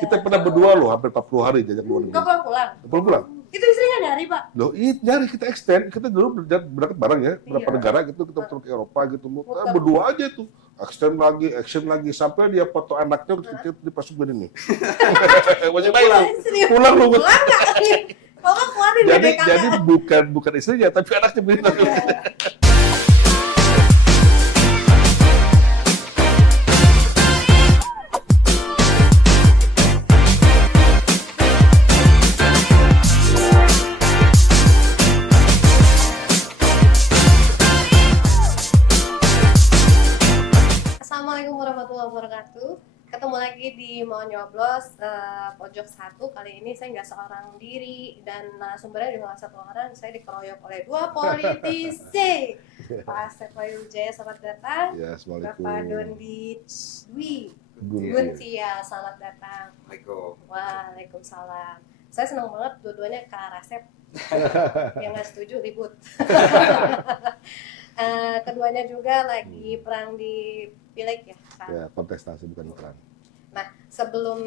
Kita pernah berdua loh, hampir 40 hari jajak luar negeri. Nggak pulang-pulang? Pulang. Itu istrinya nyari, Pak? Loh, nyari kita extend, kita dulu berangkat bareng ya, berapa Iya. negara gitu, kita turun ke Eropa gitu, Muter. berdua aja tuh, extend lagi, action lagi, sampai dia foto anaknya, kita dipasukin ini. Masih pulang, Serius? pulang lu. Pulang nggak? Mama keluarin Jadi BPKK. bukan istrinya, tapi anaknya bilang. Assalamualaikum warahmatullahi wabarakatuh. Ketemu lagi di Mau Nyoblos pojok 1. Kali ini saya nggak seorang diri dan narasumbernya cuma satu orang. Saya dikeroyok oleh dua politisi. Pak Asep Wijaya, selamat datang. Ya, assalamualaikum. Bapak Dondi Dwi Gun. Guntia, selamat datang. Assalamualaikum. Waalaikumsalam. Saya senang banget dua-duanya ke arah Asep. Yang nggak setuju ribut. Keduanya juga lagi perang di pileg ya, Pak. Ya, kontestasi bukan perang. Nah, sebelum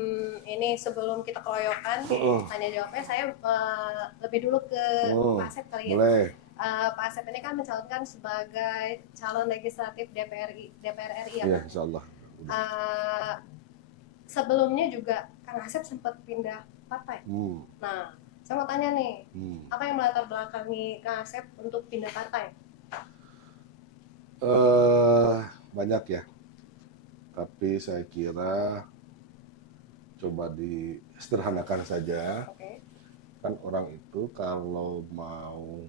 kita keroyokan, tanya jawabnya saya lebih dulu ke Pak Asep kali ya. Boleh. Pak Asep ini kan mencalonkan sebagai calon legislatif DPR RI ya, Ya, Pak? insya Allah. Sebelumnya juga Kang Asep sempat pindah partai. Nah, saya mau tanya nih, apa yang melatar belakangi Kang Asep untuk pindah partai? Banyak ya, tapi saya kira coba disederhanakan saja. Oke. Kan orang itu kalau mau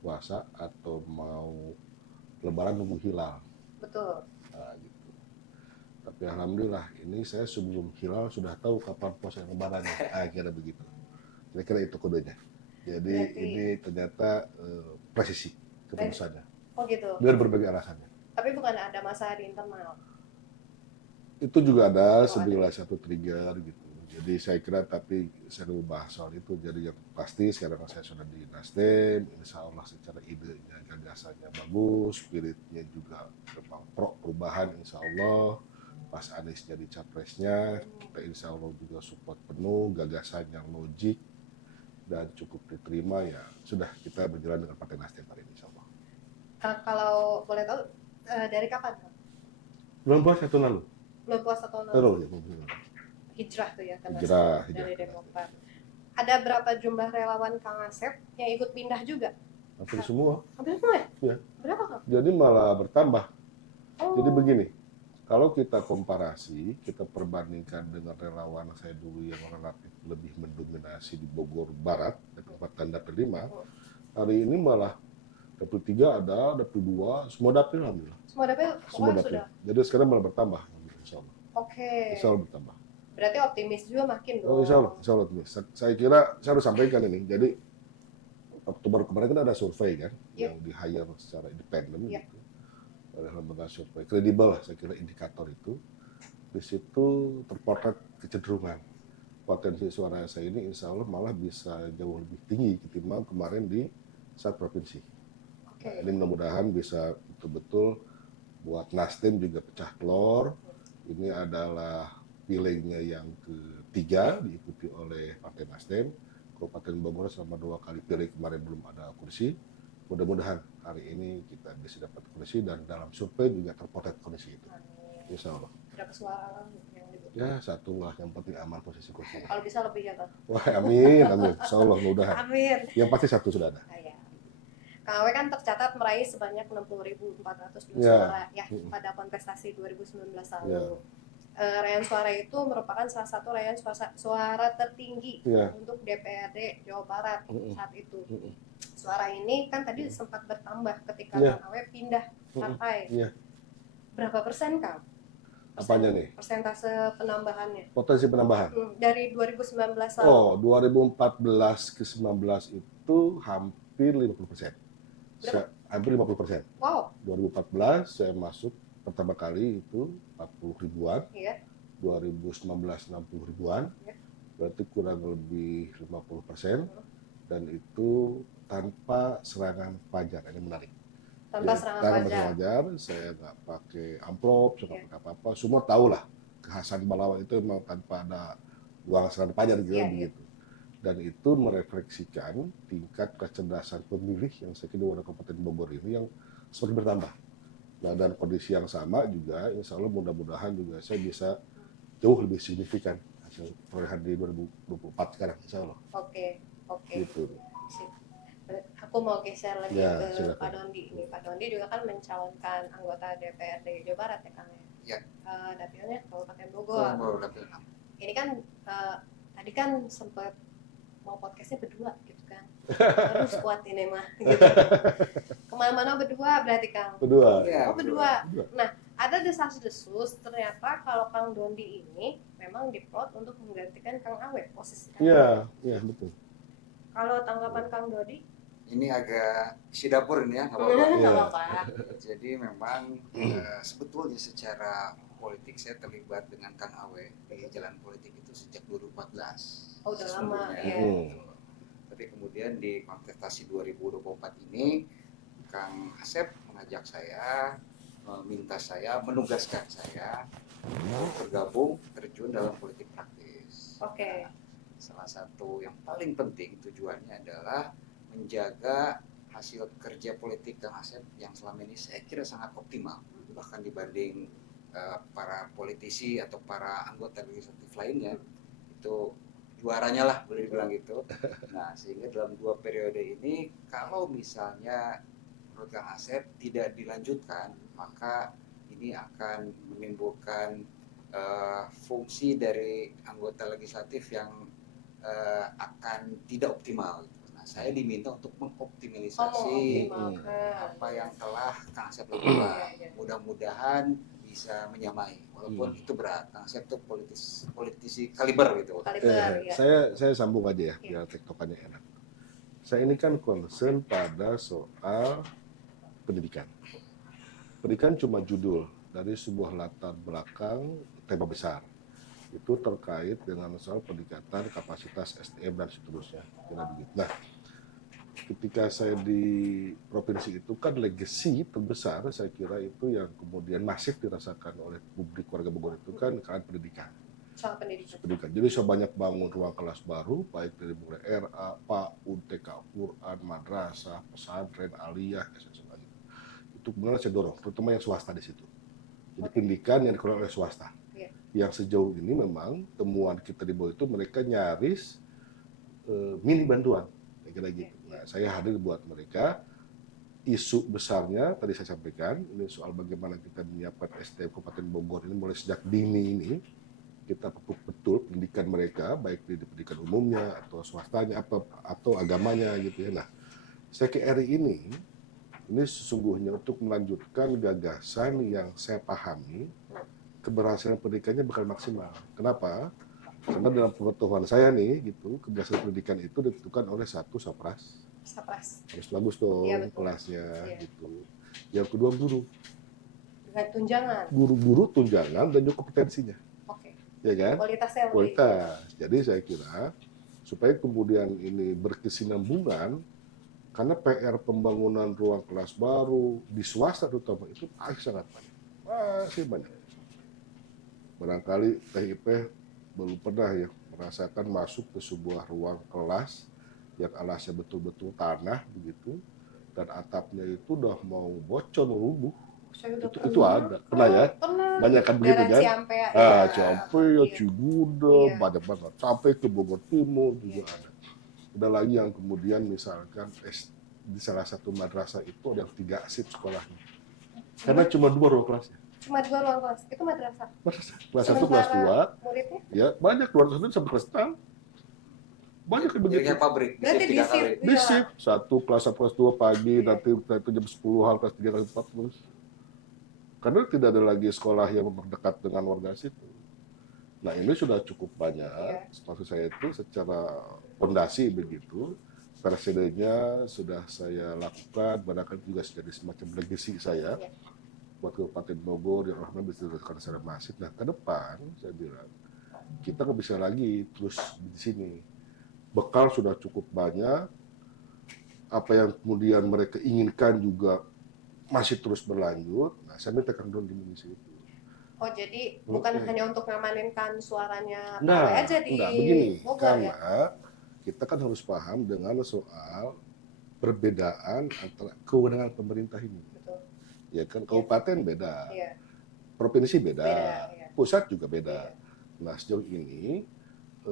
puasa atau mau lebaran nunggu hilal. Betul. Nah, gitu. Tapi alhamdulillah ini saya sebelum hilal sudah tahu kapan puasa dan lebaran. Kira begitu. Kira-kira itu kodenya. Jadi Berarti ini ternyata presisi keputusannya. Oh gitu. Dengan berbagai alasannya. Tapi bukan ada masalah di internal. Itu juga ada Oh, sebagai satu trigger gitu. Jadi saya kira, tapi saya dulu bahas soal itu. Jadi yang pasti sekarang saya sudah di Nasdem, insya Allah secara idenya, gagasannya bagus, spiritnya juga memang pro perubahan, insya Allah. Mas Anies jadi capresnya, kita insya Allah juga support penuh, gagasan yang logik dan cukup diterima, ya sudah kita berjalan dengan Partai Nasdem hari ini, insya Allah. Kalau boleh tahu dari kapan? Belum puas satu lalu. Belum puasa tahun lalu. Terus ya, belum. Hijrah tuh ya, Kang Hijrah, Asep dari hijrah. Demokrat. Ada berapa jumlah relawan Kang Asep yang ikut pindah juga? Hampir semua. Hampir semua ya? Iya. Berapa, Kang? Jadi malah bertambah. Oh. Jadi begini, kalau kita komparasi, kita perbandingkan dengan relawan saya dulu yang relatif lebih mendominasi di Bogor Barat, tempat tanda terima, hari ini malah dapil 3 ada, dapil 2, semua dapil alhamdulillah. Semua dapil Semua pokoknya dapil. sudah. Jadi sekarang malah bertambah, insya Allah. Oke. Insya Allah bertambah. Berarti optimis juga makin dong. Oh, insya Allah optimis. Saya kira, saya harus sampaikan ini, jadi Oktober kemarin kan ada survei kan, yang di-hire secara independen gitu. Oleh lembaga survei kredibel, saya kira indikator itu. Di situ terpotret kecenderungan potensi suara saya ini insya Allah malah bisa jauh lebih tinggi ketimbang kemarin di saat provinsi. Nah, ini mudah-mudahan bisa betul-betul buat Nasdem juga pecah telur. Ini adalah pilihnya yang ketiga diikuti oleh Partai Nasdem. Kabupaten Bogor selama 2 kali pilih kemarin belum ada kursi. Mudah-mudahan hari ini kita bisa dapat kursi dan dalam survei juga terpotret kondisi itu. Insya Allah. Berapa suara yang dibutuhkan? Ya satu lah, yang penting aman posisi kursinya. Kalau bisa lebih ya, Kang. Wah, amin, amin. Insya Allah mudah-mudahan. Amin. Yang pasti satu sudah ada. Ya. Kang Awe kan tercatat meraih sebanyak 60.402 Ya. suara ya pada kontestasi 2019 lalu. Ya. Raihan suara itu merupakan salah satu raihan suara tertinggi Ya. untuk DPRD Jawa Barat saat itu. Suara ini kan tadi sempat bertambah ketika Ya. Kang Awe pindah partai. Ya. Berapa persen, Kang? Apanya nih? Persentase penambahannya Potensi penambahan. dari 2019 lalu. Oh, 2014 ke 19 itu hampir 50%. Hampir 50%. Wow. 2014 saya masuk pertama kali itu 40 ribuan. Iya. 2019 60 ribuan. Iya. Berarti kurang lebih 50%. Dan itu tanpa serangan pajar. Ini menarik. Tanpa Jadi, serangan tanpa pajar. pajar, saya nggak pakai amplop, saya nggak pakai apa-apa. Semua tahu lah kekhasan Balawa itu memang tanpa ada uang seran pajak gitu Iya, begitu. Dan itu merefleksikan tingkat kecerdasan pemilih yang saya kira di Kabupaten Bogor ini yang semakin bertambah. Nah, dan kondisi yang sama juga, insya Allah mudah-mudahan juga saya bisa jauh lebih signifikan hasil perolehan di 2024 sekarang, insya Allah. Oke, oke. Gitu. Sip. Aku mau geser lagi Ya, ke silakan. Pak Dondi ini. Pak Dondi juga kan mencalonkan anggota DPRD Jawa Barat ya Kang ya? Ya. Dapilnya Kabupaten Bogor. Ini kan tadi kan sempat mau podcastnya berdua gitu kan. Aduh squad ini mah gitu. Kemana-mana berdua berarti Kang? Kedua. Iya. Oh berdua. Nah ada desas-desus ternyata kalau Kang Dondi ini memang diplot untuk menggantikan Kang Awe posisi Kang. Iya, iya betul. Kalau tanggapan Kang Dodi? Ini agak isi dapur ini ya, nggak Nggak apa-apa. Iya. apa-apa. Jadi memang sebetulnya secara politik saya terlibat dengan Kang Awe di jalan politik itu sejak 2014. Oh udah lama Sesungguhnya. ya. Betul. Tapi kemudian di kontestasi 2024 ini Kang Asep mengajak saya, meminta saya, menugaskan saya untuk bergabung terjun dalam politik praktis. Oke. Salah satu yang paling penting tujuannya adalah menjaga hasil kerja politik Kang Asep yang selama ini saya kira sangat optimal, bahkan dibanding para politisi atau para anggota legislatif lainnya itu juaranya lah boleh dibilang gitu. Nah sehingga dalam 2 periode ini kalau misalnya menurut Kang Asep tidak dilanjutkan maka ini akan menimbulkan fungsi dari anggota legislatif yang akan tidak optimal. Nah, saya diminta untuk mengoptimalisasi apa yang telah Kang Asep lakukan. Mudah-mudahan bisa menyamai, walaupun itu berat. Kang Asep itu politisi kaliber gitu. Kaliber, ya. Saya sambung aja ya, biar tektokannya enak. Saya ini kan concern pada soal pendidikan. Pendidikan cuma judul dari sebuah latar belakang tema besar. Itu terkait dengan soal peningkatan kapasitas SDM dan seterusnya. Kira begitu. Nah, ketika saya di provinsi itu kan legacy terbesar saya kira itu yang kemudian masif dirasakan oleh publik warga Bogor itu kan pendidikan. Soal pendidikan. Jadi saya banyak bangun ruang kelas baru, baik dari mulai RA, PAUD, TK, Quran, madrasah, pesantren, aliyah, SSA gitu. Itu kemudian saya dorong, terutama yang swasta di situ. Jadi pendidikan yang dikelola oleh swasta. Yang sejauh ini memang temuan kita di bawah itu mereka nyaris minim bantuan, kira gitu. Nah, saya hadir buat mereka. Isu besarnya tadi saya sampaikan ini soal bagaimana kita menyiapkan SDM Kabupaten Bogor ini mulai sejak dini ini kita pupuk betul pendidikan mereka baik di pendidikan umumnya atau swastanya atau agamanya gitu ya. Nah, saya ke RI ini sesungguhnya untuk melanjutkan gagasan yang saya pahami keberhasilan pendidikannya bukan maksimal. Kenapa? Karena dalam pengetahuan saya nih, gitu, keberhasilan pendidikan itu ditentukan oleh satu sapras. Harus bagus dong ya, kelasnya, ya. gitu. Yang kedua guru. Dengan tunjangan. Guru tunjangan dan juga kompetensinya. Oke. Ya kan? Kualitasnya. Kualitas. Jadi saya kira supaya kemudian ini berkesinambungan, karena PR pembangunan ruang kelas baru di swasta terutama itu sangat banyak. Masih banyak. Barangkali TIP belum pernah ya merasakan masuk ke sebuah ruang kelas yang alasnya betul-betul tanah begitu dan atapnya itu udah mau bocor mau rubuh. Itu ada, pernah ya? Banyak kan begitu kan? Ciampea, ya, Cigudeg, banyak banget. Sampai ke Bogor Timur juga ada. Ada lagi yang kemudian misalkan di salah satu madrasah itu ada yang 3 shift sekolahnya. Karena cuma 2 ruang kelasnya. Cuma 2 ruang kelas, itu madrasah? Kelas 1, kelas 2. Muridnya? Ya, banyak, 200 sampai kelas 6. Banyak yang begitu. Jadi pabrik, berarti di shift? Di shift, 1 kelas 1, kelas 2 pagi, nanti itu jam 10-an, kelas 3, kelas 4 terus. Karena tidak ada lagi sekolah yang berdekat dengan warga situ. Nah, ini sudah cukup banyak, maksud saya itu secara fondasi begitu. Presidennya sudah saya lakukan, barangkali juga jadi semacam legasi saya. Buat Kabupaten Bogor yang alhamdulillah bisa dilakukan secara masif. Nah, ke depan saya bilang kita nggak bisa lagi terus di sini. Bekal sudah cukup banyak. Apa yang kemudian mereka inginkan juga masih terus berlanjut. Nah, saya minta Kang Don di Indonesia itu. Oh, jadi bukan hanya untuk ngamaninkan suaranya Nah, PW aja di begini, Bogor karena ya? kita kan harus paham dengan soal perbedaan antara kewenangan pemerintah ini. Betul. Ya kan, kabupaten beda, Iya, provinsi beda, beda. Iya. pusat juga beda. Iya. Nah, sejauh ini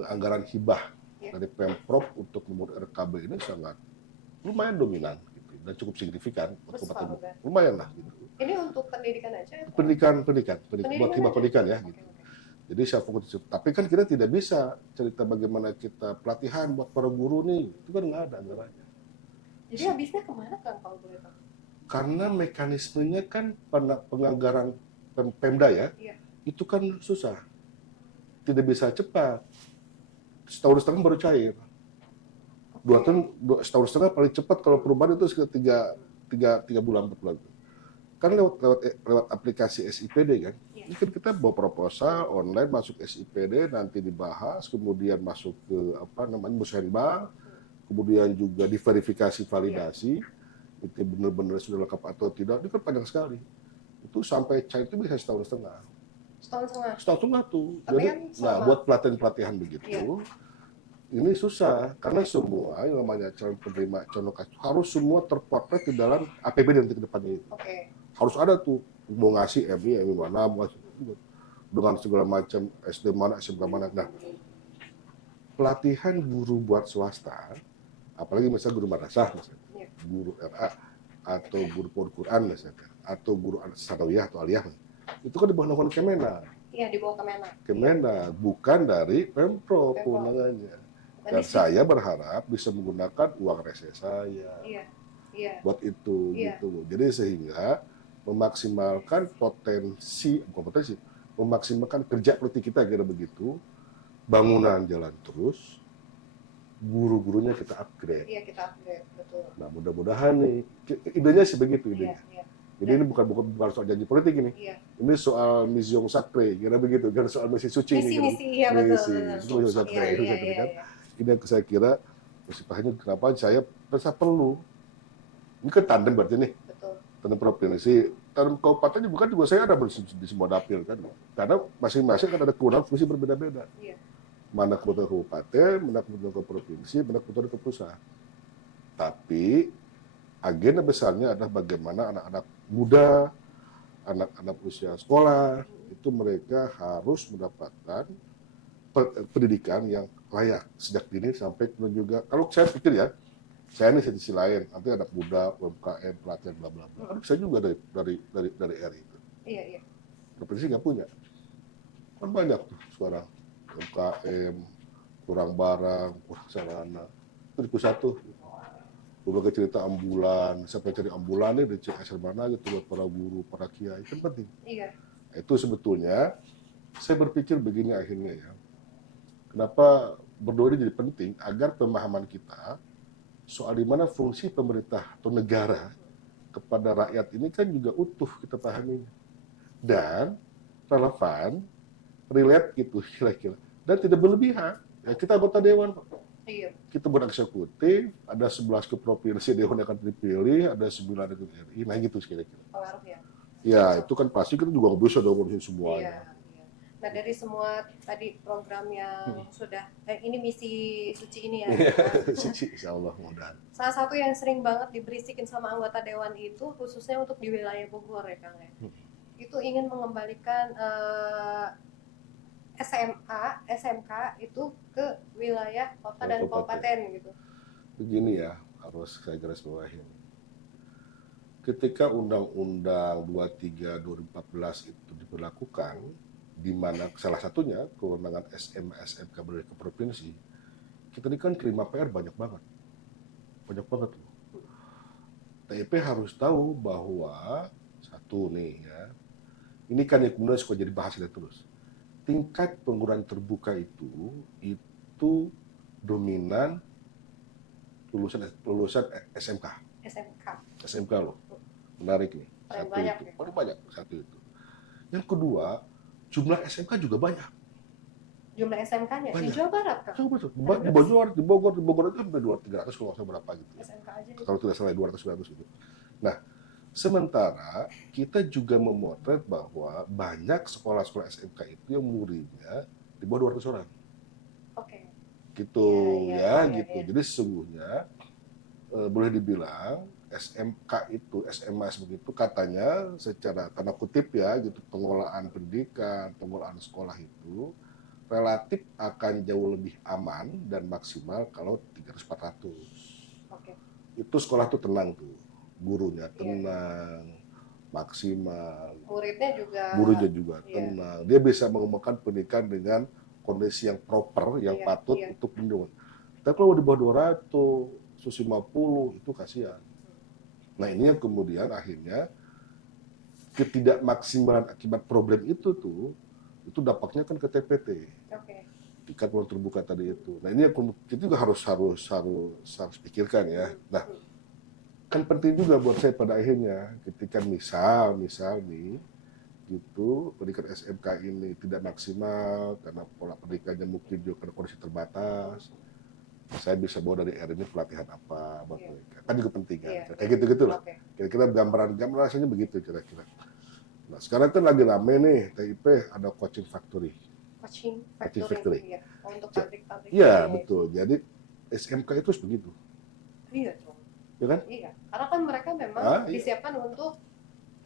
anggaran hibah Iya. dari Pemprov untuk membuat RKB ini sangat lumayan dominan gitu, dan cukup signifikan buat Besar, kabupaten. kan? Lumayan lah gitu. Ini untuk pendidikan aja ya? Pendidikan, buat hibah aja? pendidikan ya. Oke, Gitu. oke. Jadi saya fokus di situ. Tapi kan kita tidak bisa cerita bagaimana kita pelatihan buat para guru nih, itu kan nggak ada anggarannya. Jadi habisnya kemana kan kalau boleh tahu? Karena mekanismenya kan penganggaran Pemda ya, Iya. itu kan susah, tidak bisa cepat. Setahun setengah baru cair. Setahun setengah paling cepat kalau perubahan itu sekitar tiga bulan 4 bulan. Kan lewat aplikasi SIPD kan. Iya. Ini kan kita bawa proposal online masuk SIPD, nanti dibahas, kemudian masuk ke Musrenbang, kemudian juga diverifikasi validasi, itu benar-benar sudah lengkap atau tidak. Ini kan panjang sekali. Itu sampai cair itu bisa setahun setengah. Setahun setengah tuh. Tapi Jadi, kan sama- buat pelatihan begitu, Iya. ini susah karena semua yang namanya calon penerima contoh kasus harus semua terpotret di dalam APBD nanti ke depannya itu. Oke. Harus ada tuh mau ngasih MI mana, mau ngasih dengan segala macam SD mana, SMK mana. Nah, pelatihan guru buat swasta, apalagi misalnya guru madrasah, misalnya, Iya. guru RA atau guru Quran misalnya, atau guru sanawiyah atau aliyah, itu kan di bawah naungan Kemenak. Iya, di bawah Kemenak. Kemenak, bukan dari Pemprov kewenangannya. Dan Tadi sih- saya berharap bisa menggunakan uang reses saya Iya. Iya. buat itu, Iya. gitu. Jadi sehingga memaksimalkan memaksimalkan kerja politik kita, kira begitu. Bangunan jalan terus, guru-gurunya kita upgrade. Iya, kita upgrade, betul. Nah, mudah-mudahan nih, idenya sih begitu Iya, idenya. iya. Jadi ini bukan soal janji politik ini. Iya. Ini soal Misyong Sakre, kira begitu. Kan soal misi suci ini. gitu. Misi, iya betul. Misi, betul. itu Misyong Sakre. Iya, iya, Sakre, iya, kan. iya. Ini yang saya kira pahanya kenapa saya merasa perlu. Ini kan tandem berarti nih, Betul. tandem provinsi, tandem kabupaten juga saya ada di semua dapil kan. Karena masing-masing kan ada kewenangan fungsi berbeda-beda. Iya. Mana kebutuhan kabupaten, mana kebutuhan ke provinsi, mana kebutuhan ke pusat. Tapi agenda besarnya adalah bagaimana anak-anak muda, anak-anak usia sekolah, itu mereka harus mendapatkan pendidikan yang layak sejak dini sampai kemudian juga, kalau saya pikir ya, saya ini sisi lain, nanti anak muda, UMKM, pelatihan, bla bla bla, bisa juga dari RI itu. Iya, iya. Provinsi nggak punya, kan banyak tuh sekarang UMKM, kurang barang, kurang sarana, itu di pusat tuh. Berbagai cerita ambulan, siapa yang cari ambulan nih, dari asal mana gitu buat para guru, para kiai, itu penting. Iya. Itu sebetulnya, saya berpikir begini akhirnya ya, kenapa berdoa ini jadi penting, agar pemahaman kita soal di mana fungsi pemerintah atau negara kepada rakyat ini kan juga utuh kita pahami. Dan relevan, relate gitu kira-kira. Dan tidak berlebihan. Ya, kita anggota dewan, Pak. Iya. Kita buat eksekutif, ada 11 ke provinsi dewan yang akan dipilih, ada 9 ke RI, nah gitu kira-kira. Pengaruh ya. Ya, itu kan pasti kita juga nggak bisa dong ngurusin Iya, semuanya. iya. Nah, dari semua tadi program yang sudah ini misi suci ini ya. Suci, insya Allah mudah. Salah satu yang sering banget diberisikin sama anggota dewan itu khususnya untuk di wilayah Bogor ya, Kang ya. Itu ingin mengembalikan SMA, SMK itu ke wilayah kota dan kabupaten gitu. Begini ya, harus saya garis bawahi. Ketika Undang-Undang 23 2014 itu diberlakukan, di mana salah satunya kewenangan SMA, SMK beralih ke provinsi, kita ini kan terima PR banyak banget. Banyak banget loh. TIP harus tahu bahwa satu nih ya, ini kan yang kemudian suka jadi bahas terus. Tingkat penggunaan terbuka itu dominan lulusan SMK. SMK loh. Menarik nih. Paling Satu banyak itu. ya. Paling banyak satu itu. Yang kedua, jumlah SMK juga banyak. Jumlah SMK-nya di Banyak. Jawa Barat, Kang. Coba tuh, di Bogor itu sampai 300 kalau nggak usah berapa gitu. SMK aja. Kalau tidak salah 200 gitu. Nah, Sementara kita juga memotret bahwa banyak sekolah-sekolah SMK itu yang muridnya di bawah 200 orang. Oke. Gitu Iya, ya, gitu. iya. Jadi sesungguhnya boleh dibilang SMK itu, SMS begitu katanya secara tanda kutip ya gitu, pengelolaan pendidikan, pengelolaan sekolah itu relatif akan jauh lebih aman dan maksimal kalau 300-400. Oke. Itu sekolah tuh tenang tuh, gurunya Iya. tenang, maksimal, Muridnya juga juga iya. tenang. Dia bisa mengembangkan pendidikan dengan kondisi yang proper, yang Iya, patut iya. untuk mendukung. Tapi kalau di bawah 200, 150 itu kasihan. Nah ini yang kemudian akhirnya ketidakmaksimalan akibat problem itu tuh, itu dampaknya kan ke TPT. Oke. Tingkat peluang terbuka tadi itu. Nah ini yang kita juga harus pikirkan ya. Nah kan penting juga buat saya pada akhirnya ketika misal nih gitu pendidikan SMK ini tidak maksimal karena pola pendidikannya mungkin juga karena kondisi terbatas, saya bisa bawa dari R ini pelatihan apa buat Iya. mereka kan juga penting kan. Iya. Kayak gitu lah. Oke. Kira-kira gambaran rasanya begitu kira-kira. Nah sekarang kan lagi rame nih TIP ada coaching factory. Coaching Factory. Iya. Untuk pabrik-pabrik. Iya betul. Jadi SMK itu harus begitu, Iya dong. ya kan? Iya. Karena kan mereka memang Iya. disiapkan untuk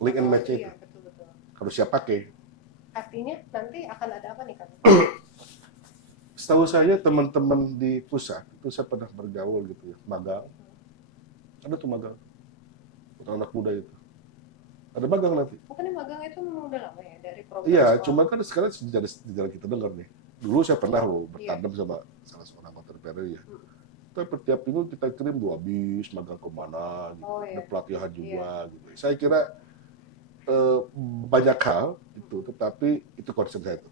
Link and match iya, itu betul. harus siap pakai. Artinya nanti akan ada apa nih kan? Setahu saya teman-teman di pusat itu saya pernah bergaul gitu ya, magang. Ada tuh magang, untuk anak muda itu. Ada magang nanti. Bukannya magang itu memang udah lama ya dari program Iya, sekolah? cuma kan sekarang sejarah kita dengar nih. Dulu saya pernah loh bertandem sama salah seorang anggota DPR ya. Tapi tiap minggu kita kirim 2 bis magang kemana, gitu. Oh, iya. Ada pelatihan juga gitu. Saya kira banyak hal itu, tetapi itu concern saya tuh.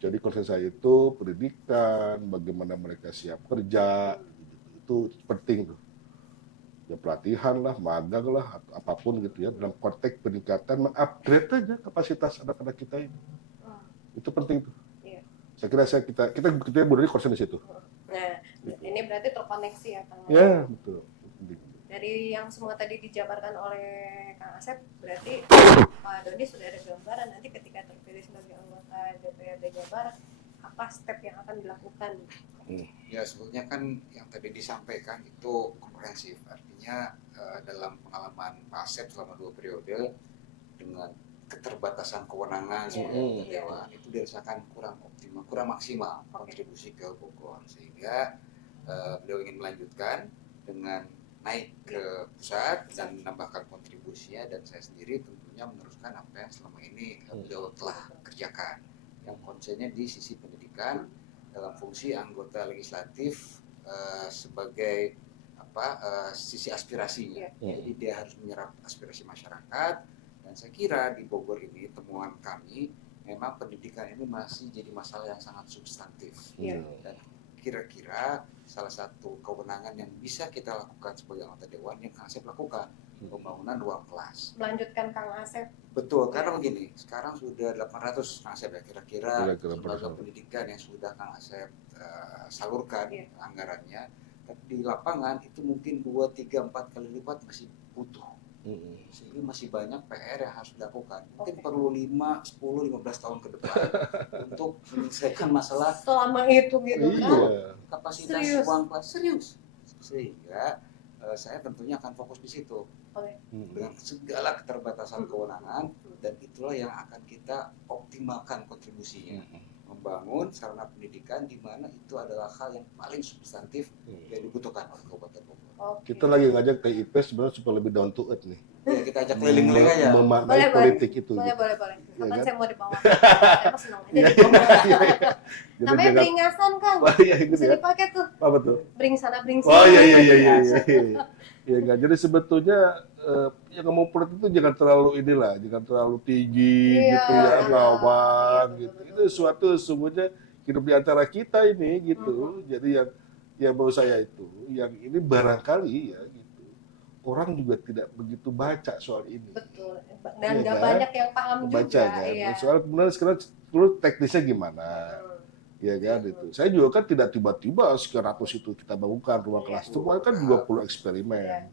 Jadi concern saya itu pendidikan, bagaimana mereka siap kerja, gitu. Itu penting tuh. Ya pelatihan lah, magang lah, atau apapun gitu ya, dalam konteks peningkatan, mengupgrade aja kapasitas anak-anak kita ini. Itu penting tuh. Iya. Saya kira kita berdiri concern di situ. Nah, ini berarti terkoneksi ya Kang. Ya, betul. Penting. Dari yang semua tadi dijabarkan oleh Kang Asep, berarti Pak Dodi sudah ada gambaran nanti ketika terpilih sebagai anggota DPRD Jabar, apa step yang akan dilakukan? Ya sebetulnya kan yang tadi disampaikan itu komprehensif, artinya dalam pengalaman Pak Asep selama 2 periode dengan keterbatasan kewenangan sebagai dewan itu dirasakan kurang optimal, kurang maksimal kontribusi ke Bogor, sehingga beliau ingin melanjutkan dengan naik ke pusat dan menambahkan kontribusinya, dan saya sendiri tentunya meneruskan apa yang selama ini beliau telah kerjakan yang konsennya di sisi pendidikan dalam fungsi anggota legislatif sebagai sisi aspirasinya. Jadi dia harus menyerap aspirasi masyarakat, dan saya kira di Bogor ini temuan kami memang pendidikan ini masih jadi masalah yang sangat substantif. Dan kira-kira salah satu kewenangan yang bisa kita lakukan sebagai anggota dewan yang Kang Asep lakukan, pembangunan ruang kelas. Melanjutkan Kang Asep. Betul, karena begini, sekarang sudah 800 Kang Asep ya kira-kira lembaga pendidikan yang sudah Kang Asep salurkan anggarannya, tapi di lapangan itu mungkin 2, 3, 4 kali lipat masih butuh. Sehingga masih banyak PR yang harus dilakukan. Mungkin perlu 5, 10, 15 tahun ke depan untuk menyelesaikan masalah selama itu gitu kan. Kapasitas ruang kelas serius. Sehingga saya tentunya akan fokus di situ. Dengan segala keterbatasan kewenangan, dan itulah yang akan kita optimalkan kontribusinya. Membangun sarana pendidikan di mana itu adalah hal yang paling substantif yang dibutuhkan oleh Kabupaten Bogor. Kita lagi ngajak TIP sebenarnya supaya lebih down to earth nih. Ya, kita ajak keliling-keliling aja. Memaknai politik itu. Boleh. Ya, Kapan kan? saya mau dibawa? Saya senang aja. Namanya beringasan Kang. Bisa dipakai tuh. Apa tuh? Bring sana bring sini. Oh iya. Ya enggak. Jadi sebetulnya yang ngomong politik itu jangan terlalu tinggi gitu ya, lawan gitu. Itu suatu sesungguhnya hidup di antara kita ini gitu. Jadi yang menurut saya itu, yang ini barangkali ya gitu, orang juga tidak begitu baca soal ini. Betul. Dan nggak banyak yang paham juga. Kan? Soal kemudian sekarang teknisnya gimana? Ya kan itu. Saya juga kan tidak tiba-tiba 100 itu kita bangunkan ruang kelas. Itu kan 20 eksperimen.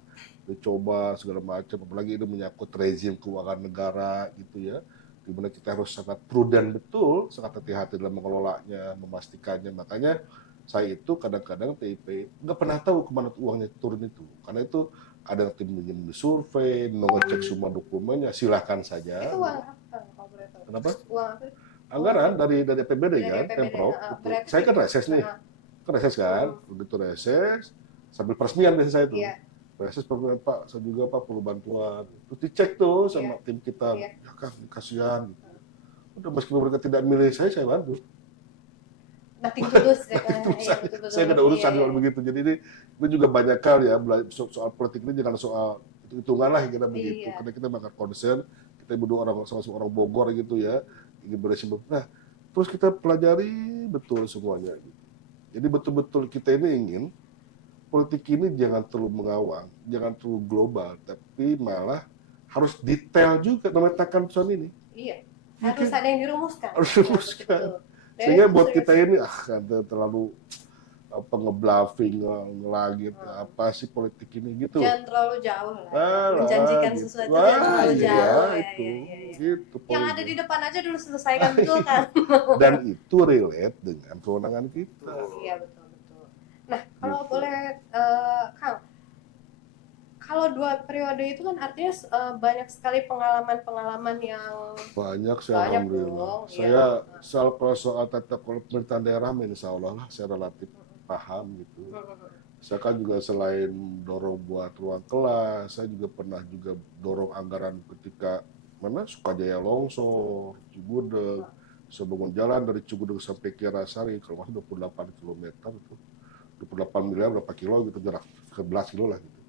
dicoba segala macam, apalagi ini menyangkut rezim keuangan negara gitu ya, di mana kita harus sangat prudent betul, sangat hati-hati dalam mengelolanya, memastikannya. Makanya saya itu kadang-kadang TIP nggak pernah tahu kemana uangnya turun itu, karena itu ada tim yang survei, ngecek semua dokumennya, silahkan saja. Itu uang apa kalau boleh tahu? Kenapa? Uang apa? Anggaran dari APBD Dari kan, APBD, Pemprov. berarti Saya kan reses nih, kan reses kan, begitu reses, sambil peresmian biasanya saya itu. Iya. Reses Pak, saya juga Pak perlu bantuan. Terus dicek tuh sama tim kita, Iya. ya Kang, kasihan. Udah meskipun mereka tidak milih saya bantu. Nothing tulus ya kan? Itu Iya, betul-betul. saya nggak ada urusan Iya, soal begitu. Jadi ini juga banyak hal ya, soal politik ini jangan soal hitungan lah kira begitu. Iya. Karena kita bakal concern, kita berdua sama-sama orang Bogor gitu ya, ingin beresin. Nah, terus kita pelajari betul semuanya. Jadi betul-betul kita ini ingin politik ini jangan terlalu mengawang, jangan terlalu global, tapi malah harus detail juga memetakan persoalan ini. Iya. Harus ada yang dirumuskan. Harus dirumuskan. Betul. Sehingga buat kita ini terlalu apa ngebluffing lagi apa sih politik ini gitu. Jangan terlalu jauh lah. Alah, Menjanjikan gitu. sesuatu Wah, yang terlalu iya, jauh. itu, gitu, Yang ada di depan aja dulu selesaikan betul kan? dan itu relate dengan kewenangan kita. Iya betul. Nah, kalau Gitu. boleh, Kang, kalau 2 periode itu kan artinya banyak sekali pengalaman-pengalaman yang Banyak saya Banyak alhamdulillah. dong, Saya iya. kalau soal tata kelola pemerintahan daerah, insya Allah lah saya relatif paham gitu. Saya kan juga selain dorong buat ruang kelas, saya juga pernah juga dorong anggaran ketika mana Sukajaya longsor, Cigudeg, saya bangun jalan dari Cigudeg sampai Kirasari, kalau masih 28 km itu, 28 miliar berapa kilo gitu, jarak 11 kilo lah gitu.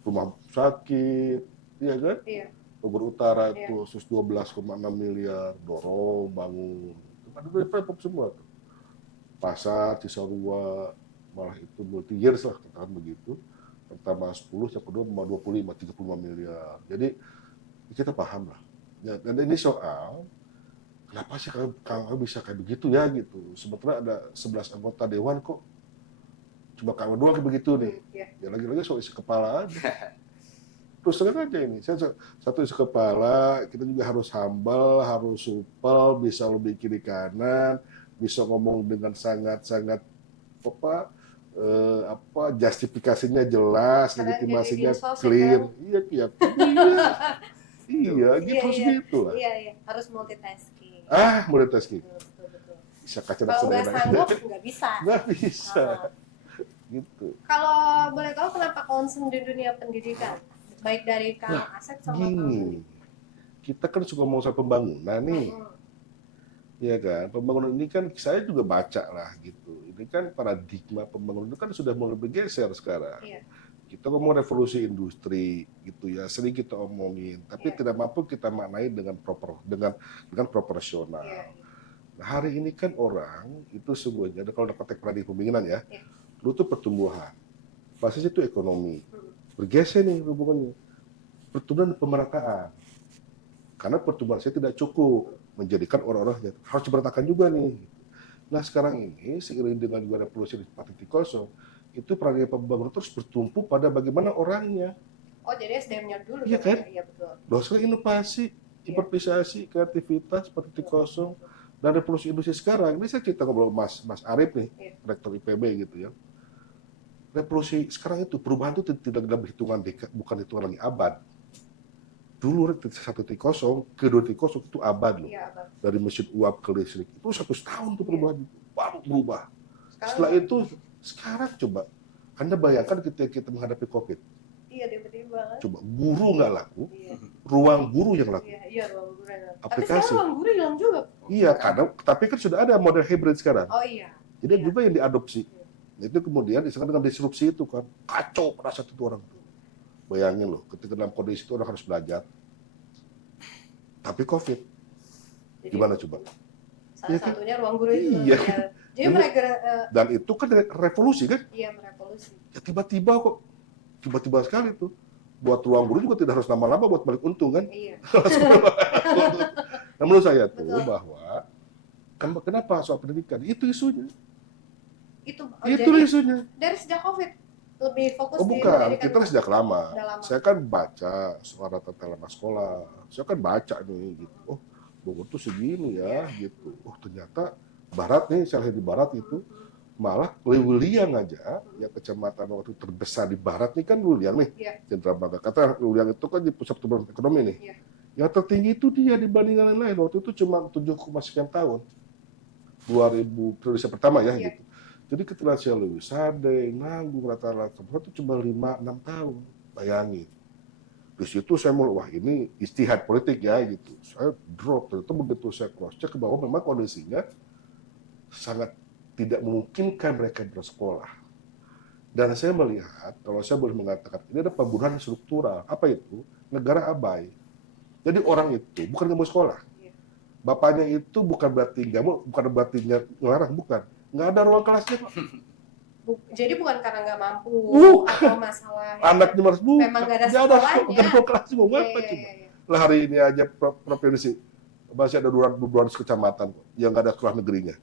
Rumah sakit, iya kan? Iya. Bogor Utara Iya. itu 12,6 miliar, dorong, bangun, itu kan udah Pemprov semua tuh. Pasar, Cisarua, malah itu multi years lah, katakan begitu. Pertama 10, yang kedua 25, 35 miliar. Jadi kita paham lah. Ya, dan ini soal kenapa sih Kang bisa kayak begitu ya gitu. Sebetulnya ada 11 anggota dewan kok cuma Kang doang kayak begitu nih. Iya. Ya lagi-lagi soal isi kepala aja. Terus terang aja ini, saya satu isi kepala, kita juga harus humble, harus supel, bisa lebih kiri kanan, bisa ngomong dengan sangat-sangat justifikasinya jelas, Karena legitimasinya jadi dinsos, clear. ya Iya, iya, gitu harus gitu lah. Iya. Harus multitasking. Multitasking. Betul. Bisa kaca Kalau nggak enak. sanggup, nggak bisa. Nggak bisa. Gitu. Kalau boleh tahu kenapa concern di dunia pendidikan? Baik dari Kang Asep sama Kang Gini, kita kan suka ngomong soal pembangunan nih. Ya kan, pembangunan ini kan saya juga baca lah gitu. Ini kan paradigma pembangunan itu kan sudah mulai bergeser sekarang. Iya. Kita ngomong revolusi industri gitu ya, sering kita omongin, tapi Iya. tidak mampu kita maknai dengan proporsional. Iya. Nah, hari ini kan orang itu semuanya, kalau dapat paradigma pembangunan ya, Iya. lu tuh pertumbuhan, basis itu ekonomi, bergeser nih hubungannya, pertumbuhan dan pemerataan. Karena pertumbuhan saya tidak cukup menjadikan orang-orang harus dimeratakan juga nih. Nah sekarang ini seiring dengan juga revolusi 4.0 itu paradigma pembangunan terus bertumpu pada bagaimana orangnya. Oh jadi SDM-nya dulu. Iya kan? Iya betul. Loh sekarang inovasi, improvisasi, kreativitas 4.0 dan revolusi industri sekarang. Ini saya cerita ngobrol Mas Arif nih, rektor IPB gitu ya. Revolusi sekarang itu perubahan itu tidak dalam hitungan dekade, bukan hitungan lagi abad. Dulu 1.0 ke 2.0 itu abad loh. Iya, abad. Dari mesin uap ke listrik itu 100 tahun tuh perubahan baru berubah. Sekarang, Setelah itu sekarang coba Anda bayangkan ketika kita menghadapi COVID. Iya tiba-tiba. Coba guru nggak laku, Iya. ruang guru yang laku. Iya ruang guru yang laku. Tapi Aplikasi. sekarang ruang guru hilang juga. Iya, kadang tapi kan sudah ada model hybrid sekarang. Oh iya. Jadi Iya. juga yang diadopsi. Itu kemudian disebut dengan disrupsi itu kan kacau pada saat itu orang tuh. Bayangin loh, ketika dalam kondisi itu orang harus belajar. Tapi COVID, Jadi, gimana coba? Salah Iya kan? satunya ruang guru itu. Iya. Ya. Jadi Ini- mereka Dan itu kan revolusi kan? iya merevolusi. Ya tiba-tiba kok, tiba-tiba sekali tuh. Buat ruang guru juga tidak harus lama-lama buat balik untung kan? Iya. Nah, menurut saya tuh Betul. bahwa kenapa soal pendidikan itu isunya, Itu itu jadi isunya. dari sejak COVID. lebih fokus Oh di bukan, pendidikan kita sejak lama. udah lama. Saya kan baca suara tata lama sekolah. Saya kan baca nih gitu. Oh, Bogor tuh segini ya gitu. Oh, ternyata barat nih, saya lihat di barat itu malah Lewiliang aja, yang kecamatan waktu terbesar di barat nih kan Lewiliang nih. Iya. Jenderal Bangga. Kata Lewiliang itu kan di pusat pertumbuhan ekonomi nih. Iya. Yang tertinggi itu dia dibanding yang lain-lain. Waktu itu cuma 7, sekian tahun. 2000 periode pertama ya Iya. gitu. Jadi ketika saya Lewis Sade, Nanggung, rata-rata itu cuma 5-6 tahun. Bayangin. Di situ saya mulai, wah ini istihad politik ya gitu. Saya drop, ternyata begitu saya cross check ke bawah memang kondisinya sangat tidak memungkinkan mereka bersekolah. Dan saya melihat, kalau saya boleh mengatakan, ini ada pembunuhan struktural. Apa itu? Negara abai. Jadi orang itu bukan nggak mau sekolah. Bapaknya itu bukan berarti nggak mau, bukan berarti ngelarang, bukan. Nggak ada ruang kelasnya kok. Jadi bukan karena nggak mampu Bukan. atau masalah Anaknya harus bukan. memang nggak ada Nggak sekolahnya. nggak ada ruang kelasnya, mau Iya, apa iya, coba? iya. Lah hari ini aja provinsi masih ada 200 kecamatan yang nggak ada sekolah negerinya.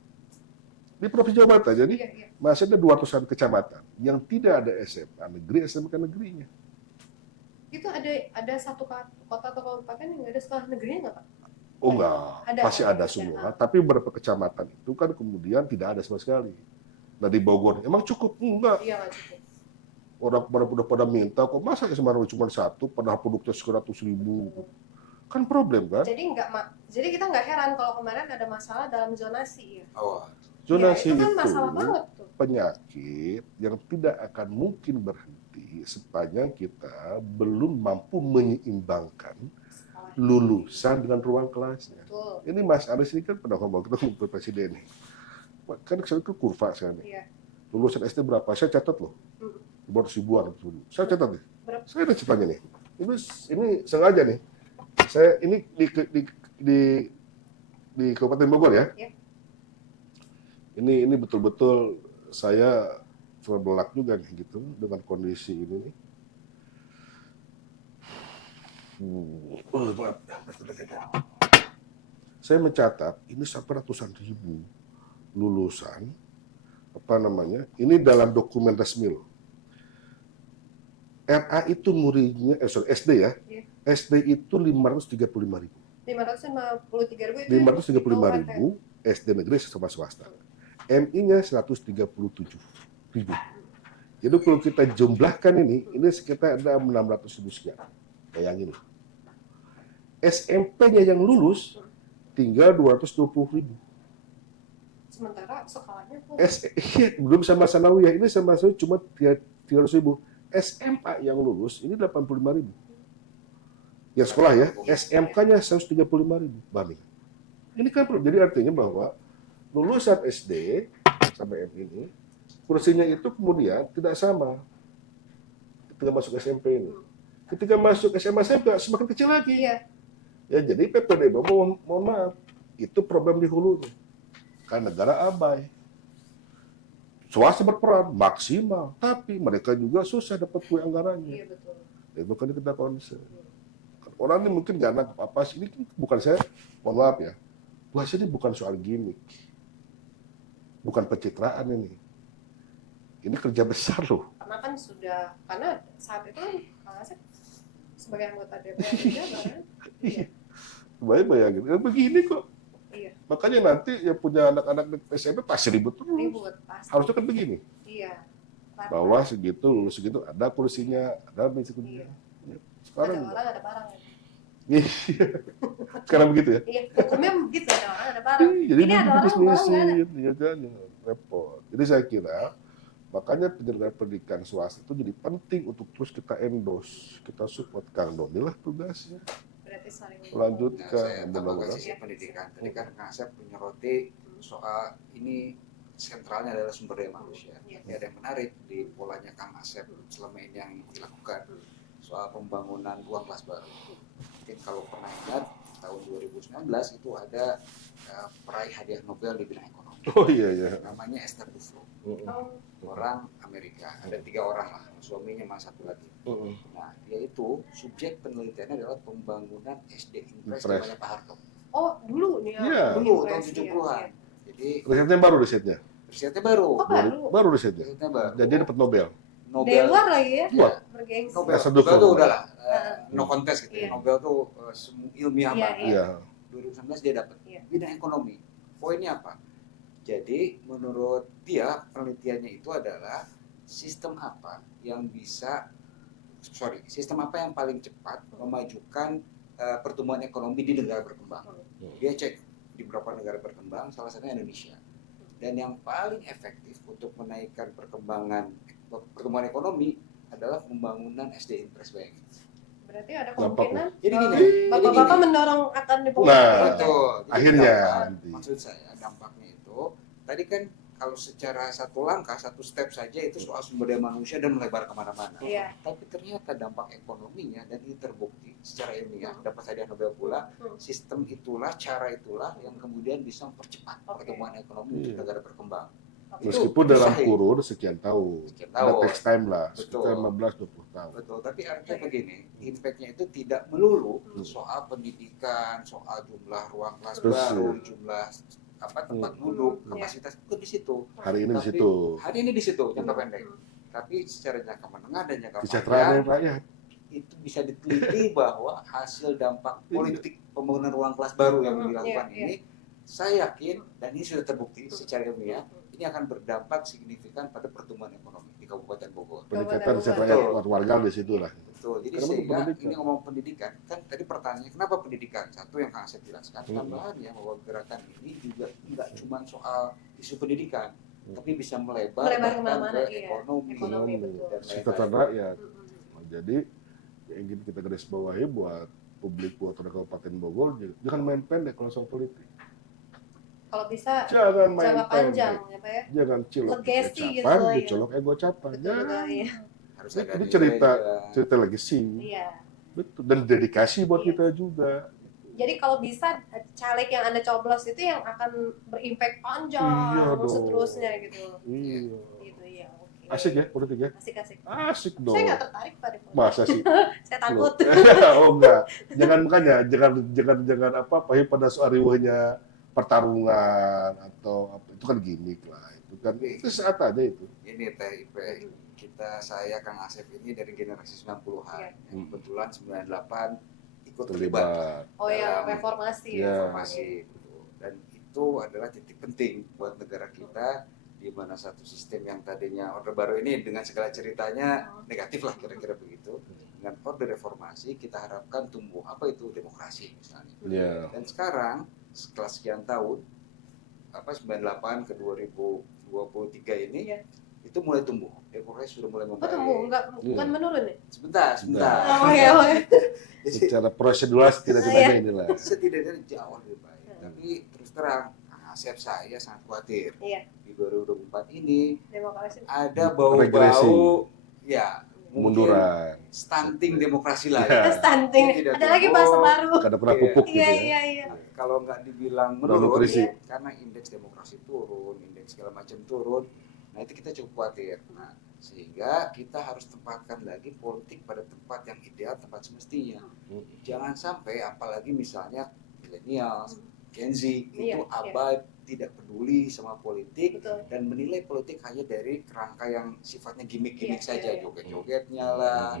Di Provinsi Jawa Barat aja nih, Iya, iya. masih ada 200-an kecamatan yang tidak ada SMA negeri, SMK negerinya. Itu ada satu kota atau kabupaten yang nggak ada sekolah negerinya nggak Pak? Oh enggak, Ada, masih ada semua. Tapi beberapa kecamatan itu kan kemudian tidak ada sama sekali. Nah di Bogor, emang cukup? Enggak. Iya nggak cukup. Orang pada minta, kok masa ya Semarang cuma satu, padahal produknya 100.000. Kan problem kan? Jadi kita nggak heran kalau kemarin ada masalah dalam zonasi ya. Oh, Zonasi Ya, itu kan itu masalah banget tuh. penyakit yang tidak akan mungkin berhenti sepanjang kita belum mampu menyeimbangkan Sekolah. lulusan dengan ruang kelasnya. Betul. Ini Mas Anies ini kan pernah ngomong, kita ngomong ke Presiden nih. Kan saya itu kurva saya nih. Iya. Lulusan SD berapa? Saya catat loh. 200 ribuan. Saya catat nih. Berapa? Saya ada ceritanya nih. Ini sengaja nih. Saya ini di Kabupaten Bogor ya. Iya. Ini betul-betul saya terbelak juga nih gitu dengan kondisi ini nih. Saya mencatat ini sampai ratusan ribu lulusan ini dalam dokumen resmi loh. RA itu muridnya SD ya. Iya. SD itu 535.000. 553.000 itu 535.000 SD negeri sama swasta. MI-nya 137.000. Jadi kalau kita jumlahkan ini sekitar ada 600.000 sekian. Bayangin loh. SMP-nya yang lulus tinggal 220.000. sementara sekolahnya tuh Belum sama sanawiyah, ini sama cuma 300.000. SMA yang lulus ini 85.000. Yang sekolah ya, SMK-nya 135.000. Banding. Ini kan jadi artinya bahwa lulusan SD sampai M ini kursinya itu kemudian tidak sama ketika masuk SMP ini. Ketika masuk SMA semakin kecil lagi. iya. Ya jadi PPDB mohon maaf, itu problem di hulunya. Karena negara abai. Swasta berperan maksimal, tapi mereka juga susah dapat kue anggarannya. Iya betul. Itu kan kita concern. Orang ini mungkin nggak nangkep apa sih, ini bukan saya, mohon maaf ya, bahas ini bukan soal gimmick, bukan pencitraan ini. Ini kerja besar loh. Karena saat itu kan Kang Asep sebagai anggota DPR juga kan. Iya. Bayangin, begini kok. Iya. Makanya nanti yang punya anak-anak SMP pasti ribut terus. Ribut pasti. Harusnya kan begini. Iya. Bawah segitu, lulus segitu, ada kursinya, ada basic Iya. Sekarang Ada orang ada barang. iya. Sekarang begitu ya. Iya, hukumnya begitu, ada orang ada barang. Jadi Ini ada orang barang nggak ada. ya kan, repot. Jadi saya kira makanya penyelenggaraan pendidikan swasta itu jadi penting untuk terus kita endorse, kita support. Kang Doni lah tugasnya. Berarti saling Lanjut. nah, Ke saya tambahkan benar-benar. sisi pendidikan. Tadi kan Kang Asep menyoroti soal ini sentralnya adalah sumber daya manusia. Iya. Tapi ada yang menarik di polanya Kang Asep selama ini yang dilakukan soal pembangunan ruang kelas baru. Mungkin kalau pernah ingat tahun 2019 itu ada peraih hadiah Nobel di bidang ekonomi. Oh iya. Namanya Esther Duflo, Oh, orang Amerika. Ada 3 orang lah, suaminya sama 1 lagi. Nah, dia itu subjek penelitiannya adalah pembangunan SD Impres Impres. namanya Pak Harto. oh dulu nih. Iya. Dulu tahun Impresi, 70-an. iya. Jadi Risetnya baru risetnya. risetnya baru. Oh baru. Baru risetnya. Risetnya baru. Dan dia dapat Nobel. Nobel. luar lagi ya, Luar. bergengsi. Nobel, Masa Nobel dulu. tuh udahlah, no contest gitu. Iya. Nobel tuh ilmiah Iya, banget. Iya. 2019 dia dapat Iya. bidang ekonomi. Poinnya apa? Jadi menurut dia penelitiannya itu adalah sistem apa yang yang paling cepat memajukan pertumbuhan ekonomi di negara berkembang. Dia cek di beberapa negara berkembang, salah satunya Indonesia. Dan yang paling efektif untuk menaikkan pertumbuhan ekonomi adalah pembangunan SDM Press Bank. Berarti ada Dampak. kemungkinan Jadi gini, bapak-bapak mendorong akan Nah, dibuka. betul. Jadi akhirnya dampak- nanti. maksud saya dampaknya itu tadi kan kalau secara satu langkah, satu step saja itu soal sumber daya manusia dan melebar kemana-mana. Iya. Tapi ternyata dampak ekonominya dan ini terbukti secara ilmiah dapat hadiah Nobel pula. Sistem itulah, cara itulah yang kemudian bisa mempercepat Oke. pertumbuhan ekonomi untuk Iya. negara berkembang. Oke. Meskipun Itu dalam sahih. kurun sekian tahun. Sekian Ada tahun. text time lah, Betul. sekitar 15-20 tahun. Betul, tapi artinya begini, impact-nya itu tidak melulu Hmm. soal pendidikan, soal jumlah ruang kelas Terus, baru, jumlah tempat duduk, Iya. kapasitas itu di situ. Hari ini di Tapi situ. Hari ini di situ jangka pendek. Tapi secara jangka menengah dan jangka Kesejahteraan panjang rakyat. itu bisa diteliti bahwa hasil dampak politik pembangunan ruang kelas baru yang Hmm, dilakukan iya, ini, saya yakin dan ini sudah terbukti secara ilmiah, ini akan berdampak signifikan pada pertumbuhan ekonomi di Kabupaten Bogor. Peningkatan Betul. kesejahteraan warga di situ lah. Betul. Jadi Kenapa sehingga pendidikan? ini ngomong pendidikan, kan tadi pertanyaannya kenapa pendidikan? Satu yang Kang Asep jelaskan, Hmm. tambahannya bahwa gerakan ini juga nggak cuma soal isu pendidikan, tapi bisa melebar Melebar bahkan kemana-mana, ke iya. ekonomi. Ekonomi, betul. dan Kesejahteraan lain-lain. rakyat. Nah, jadi yang ingin kita garis bawahi buat publik, buat orang Kabupaten Bogor, jangan main pendek kalau soal politik. Kalau bisa Jangan main jangka panjang pendek. ya Pak ya. Jangan cilok Legacy gitu capan, lah ya. dicolok ego capan. Betul, betul, Jangan. iya. Harus Ini ada ini nilai cerita juga. cerita legacy. Iya. Betul. Dan dedikasi buat Iya. kita juga. Jadi kalau bisa caleg yang Anda coblos itu yang akan berimpact panjang Iya dong. seterusnya gitu. Iya. Gitu ya. Oke. Asik ya politik ya? Asik-asik. Asik dong. Saya nggak tertarik pada politik. Masa sih? Saya takut. Oh enggak. Jangan makanya jangan apa pada soal riwahnya pertarungan atau apa itu kan gimmick lah. Itu kan itu saat aja itu. Ini TIP saya Kang Asep ini dari generasi 90-an. Iya. Yang kebetulan 98 ikut terlibat Terlibat. Oh ya, Dalam reformasi. Iya. reformasi gitu. Dan itu adalah titik penting buat negara kita di mana satu sistem yang tadinya Orde Baru ini dengan segala ceritanya negatif lah kira-kira begitu. Dengan Orde Reformasi kita harapkan tumbuh apa itu demokrasi misalnya. Iya. Dan sekarang setelah sekian tahun 98 ke 2023 ini Iya. itu mulai tumbuh. Demokrasi sudah mulai Oh membaik. tumbuh, enggak bukan menurun ya? Sebentar. Oh ya, oh ya. Jadi Secara prosedural setidaknya inilah. setidaknya jauh lebih baik. Tapi terus terang, Kang Asep saya sangat khawatir Iya. di 2024 ini Demokrasi. ada Regresi. bau-bau ya mungkin Munduran. stunting demokrasi lagi. Iya. Stunting. Tidak Ada lagi tumbuh. bahasa baru. Kada pernah Iya. pupuk gitu Iya, ya. iya, iya. Kalau nggak dibilang Terlalu menurun, berisi. karena indeks demokrasi turun, indeks segala macam turun, nah itu kita cukup khawatir. Nah, sehingga kita harus tempatkan lagi politik pada tempat yang ideal, tempat semestinya. Jangan sampai, apalagi misalnya milenials, Gen Z, Iya, itu abai, tidak peduli sama politik, Betul. dan menilai politik hanya dari kerangka yang sifatnya gimmick-gimmick Iya, saja, iya. joget-jogetnya lah,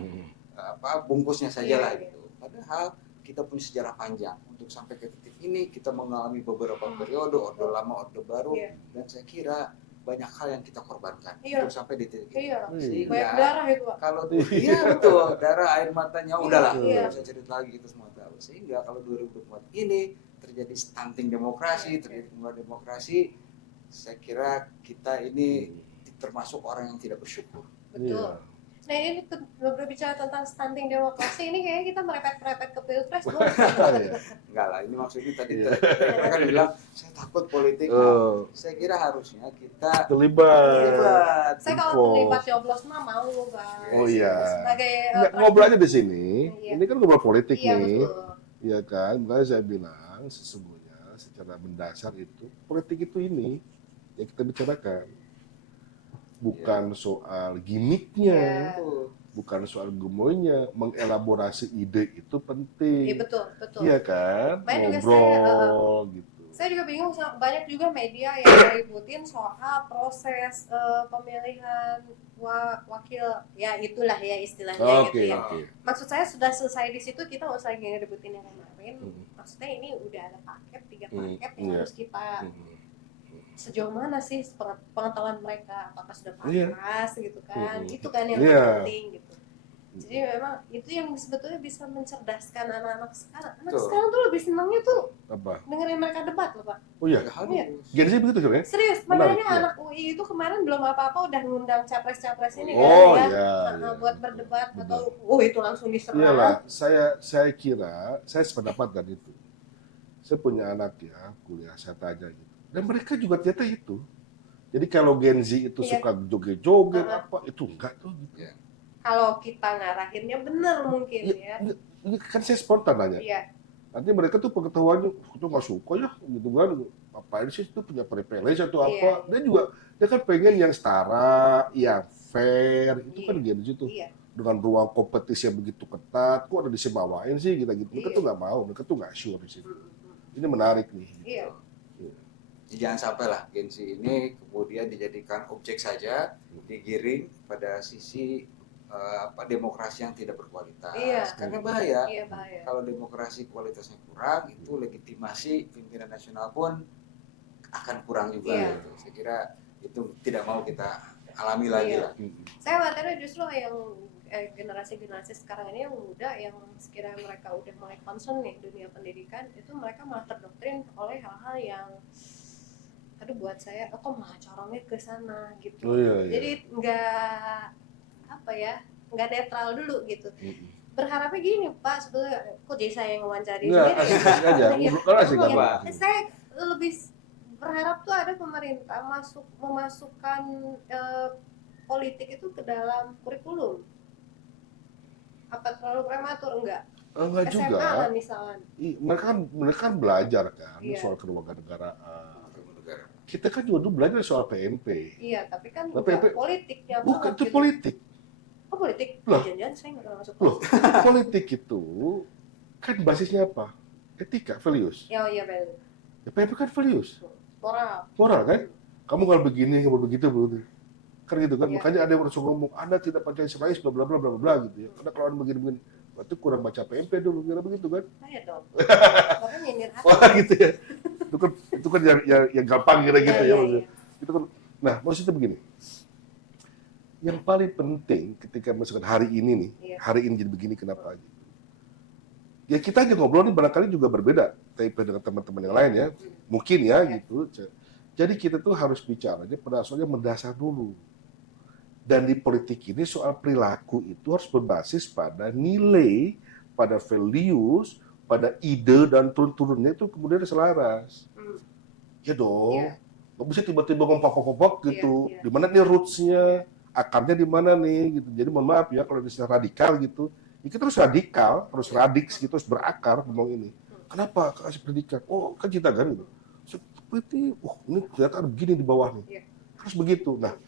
bungkusnya saja Iya, lah iya. gitu. Padahal kita punya sejarah panjang untuk sampai ke titik ini kita mengalami beberapa periode orde lama orde baru Iya. dan saya kira banyak hal yang kita korbankan Iya. untuk sampai di titik ini. Iya. Sehingga Banyak darah itu, Pak. kalau iya betul darah air matanya udahlah Iya. nggak usah cerita lagi itu semua tahu. Sehingga kalau 2024 ini terjadi stunting demokrasi, terjadi pengurangan demokrasi, saya kira kita ini termasuk orang yang tidak bersyukur. Betul. Nah ini berbicara tentang stunting demokrasi ini kayaknya kita merepet-merepet ke pilpres Bu. Iya. Enggak lah, ini maksudnya tadi Iya. mereka bilang saya takut politik. Oh, Saya kira harusnya kita terlibat. terlibat. Saya kalau Info. terlibat coblos mah mau Bang. Oh iya. Sebagai Nggak, ngobrol aja di sini. Iya. Ini kan ngobrol politik iya, nih. betul. Iya kan? Makanya saya bilang sesungguhnya secara mendasar itu politik itu ini yang kita bicarakan. Bukan soal gimmicknya, Iya. Betul. bukan soal gemoynya, mengelaborasi ide itu penting. Iya betul, betul. Iya kan? Makanya juga Ngobrol gitu. Saya juga bingung, banyak juga media yang ngeributin soal proses pemilihan wakil, ya itulah ya istilahnya gitu Oke, ya. oke. Maksud saya sudah selesai di situ, kita nggak usah lagi ngeributin yang kemarin. Maksudnya ini udah ada paket, 3 paket yang Iya. harus kita sejauh mana sih pengetahuan mereka, apakah sudah Iya. panas gitu kan, itu kan yang Iya. lebih penting gitu. Jadi memang itu yang sebetulnya bisa mencerdaskan anak-anak sekarang. Anak Betul. sekarang tuh lebih senangnya tuh Apa? dengerin mereka debat loh Pak. Oh iya, Harus. Gen Z begitu kan ya? Serius, Menarik, makanya ya. anak UI itu kemarin belum apa-apa udah ngundang capres-capres ini Oh kan ya. iya, Nah, iya. buat berdebat Benar. atau itu langsung diserang. Iyalah, saya kira, saya sependapat dan itu. Saya punya anak ya, kuliah, saya tanya gitu. Dan mereka juga ternyata itu. Jadi kalau Gen Z itu Iya. suka joget-joget Uh-huh. apa, itu enggak tuh gitu. Iya. Kalau kita ngarahinnya bener mungkin ya. Ini kan saya spontan nanya. Iya, Nanti mereka tuh pengetahuannya, itu nggak suka ya, gitu kan. Apain sih itu punya privilege atau apa. Dia kan pengen yang setara, yang fair. Itu kan Gen Z tuh. iya, Dengan ruang kompetisi yang begitu ketat, kok ada disebawain sih gitu. Mereka Iya. tuh nggak mau, mereka tuh nggak sure di situ. Ini menarik nih. iya. Jadi jangan sampai lah Gen Z ini kemudian dijadikan objek saja, digiring pada sisi demokrasi yang tidak berkualitas. Iya. Karena bahaya. Iya, bahaya. Kalau demokrasi kualitasnya kurang, itu legitimasi pimpinan nasional pun akan kurang juga. Iya. Gitu. Saya kira itu tidak mau kita alami lagi Iya. lah. Saya khawatirnya justru yang generasi-generasi sekarang ini yang muda, yang sekiranya mereka udah mulai concern nih dunia pendidikan, itu mereka malah terdoktrin oleh hal-hal yang aduh buat saya kok malah corongnya ke sana gitu. Oh, iya, iya. Jadi nggak netral dulu gitu. Berharapnya gini Pak, sebetulnya kok jadi saya yang wawancari Enggak, sendiri ya? asik aja. Iya. Ngobrol asik Iya. apa? Saya lebih berharap tuh ada pemerintah memasukkan politik itu ke dalam kurikulum. Apa terlalu prematur? Enggak. Enggak SMA juga. lah misalnya. Mereka kan belajar kan Iya. soal kewarganegaraan. Negara. Kita kan juga dulu belajar soal PNP. Iya, tapi kan Tapi enggak politiknya Bukan banget itu gitu. politik. Oh politik? Loh. Jangan-jangan saya nggak pernah masuk Loh, politik. politik itu kan basisnya apa? Etika, values. Ya, iya betul. Ya, PNP kan values. Moral. Moral kan? Kamu kalau begini, kamu begitu, begitu. Kan gitu kan? Iya. Makanya ada yang langsung ngomong, Anda tidak Pancasila, bla bla bla bla bla gitu ya. Karena kalau Anda begini-begini, berarti kurang baca PNP dulu, kira begitu kan? Saya dong. Bahkan nyindir hati. Wah gitu ya. Itu kan yang gampang kira-kira ya. Iya. Itu kan. Nah, maksudnya begini. Yang paling penting ketika misalkan hari ini nih, Iya. hari ini jadi begini kenapa gitu. Ya kita aja ngobrol nih barangkali juga berbeda TIP dengan teman-teman yang lain ya. Mungkin ya gitu. Jadi kita tuh harus bicaranya pada soalnya mendasar dulu. Dan di politik ini soal perilaku itu harus berbasis pada nilai, pada values, pada ide dan turun-turunnya itu kemudian selaras. Ya dong. Iya. Nggak bisa tiba-tiba ngompak-ngompak gitu. Iya. Di mana nih roots-nya, akarnya di mana nih gitu. Jadi mohon maaf ya kalau istilah radikal gitu. Ya kita harus radikal, harus radix gitu, harus berakar ngomong ini. Kenapa kasih pendidikan? Oh kan kita kan gitu. Seperti, ini ternyata ada begini di bawah nih. Iya. Harus begitu. Nah,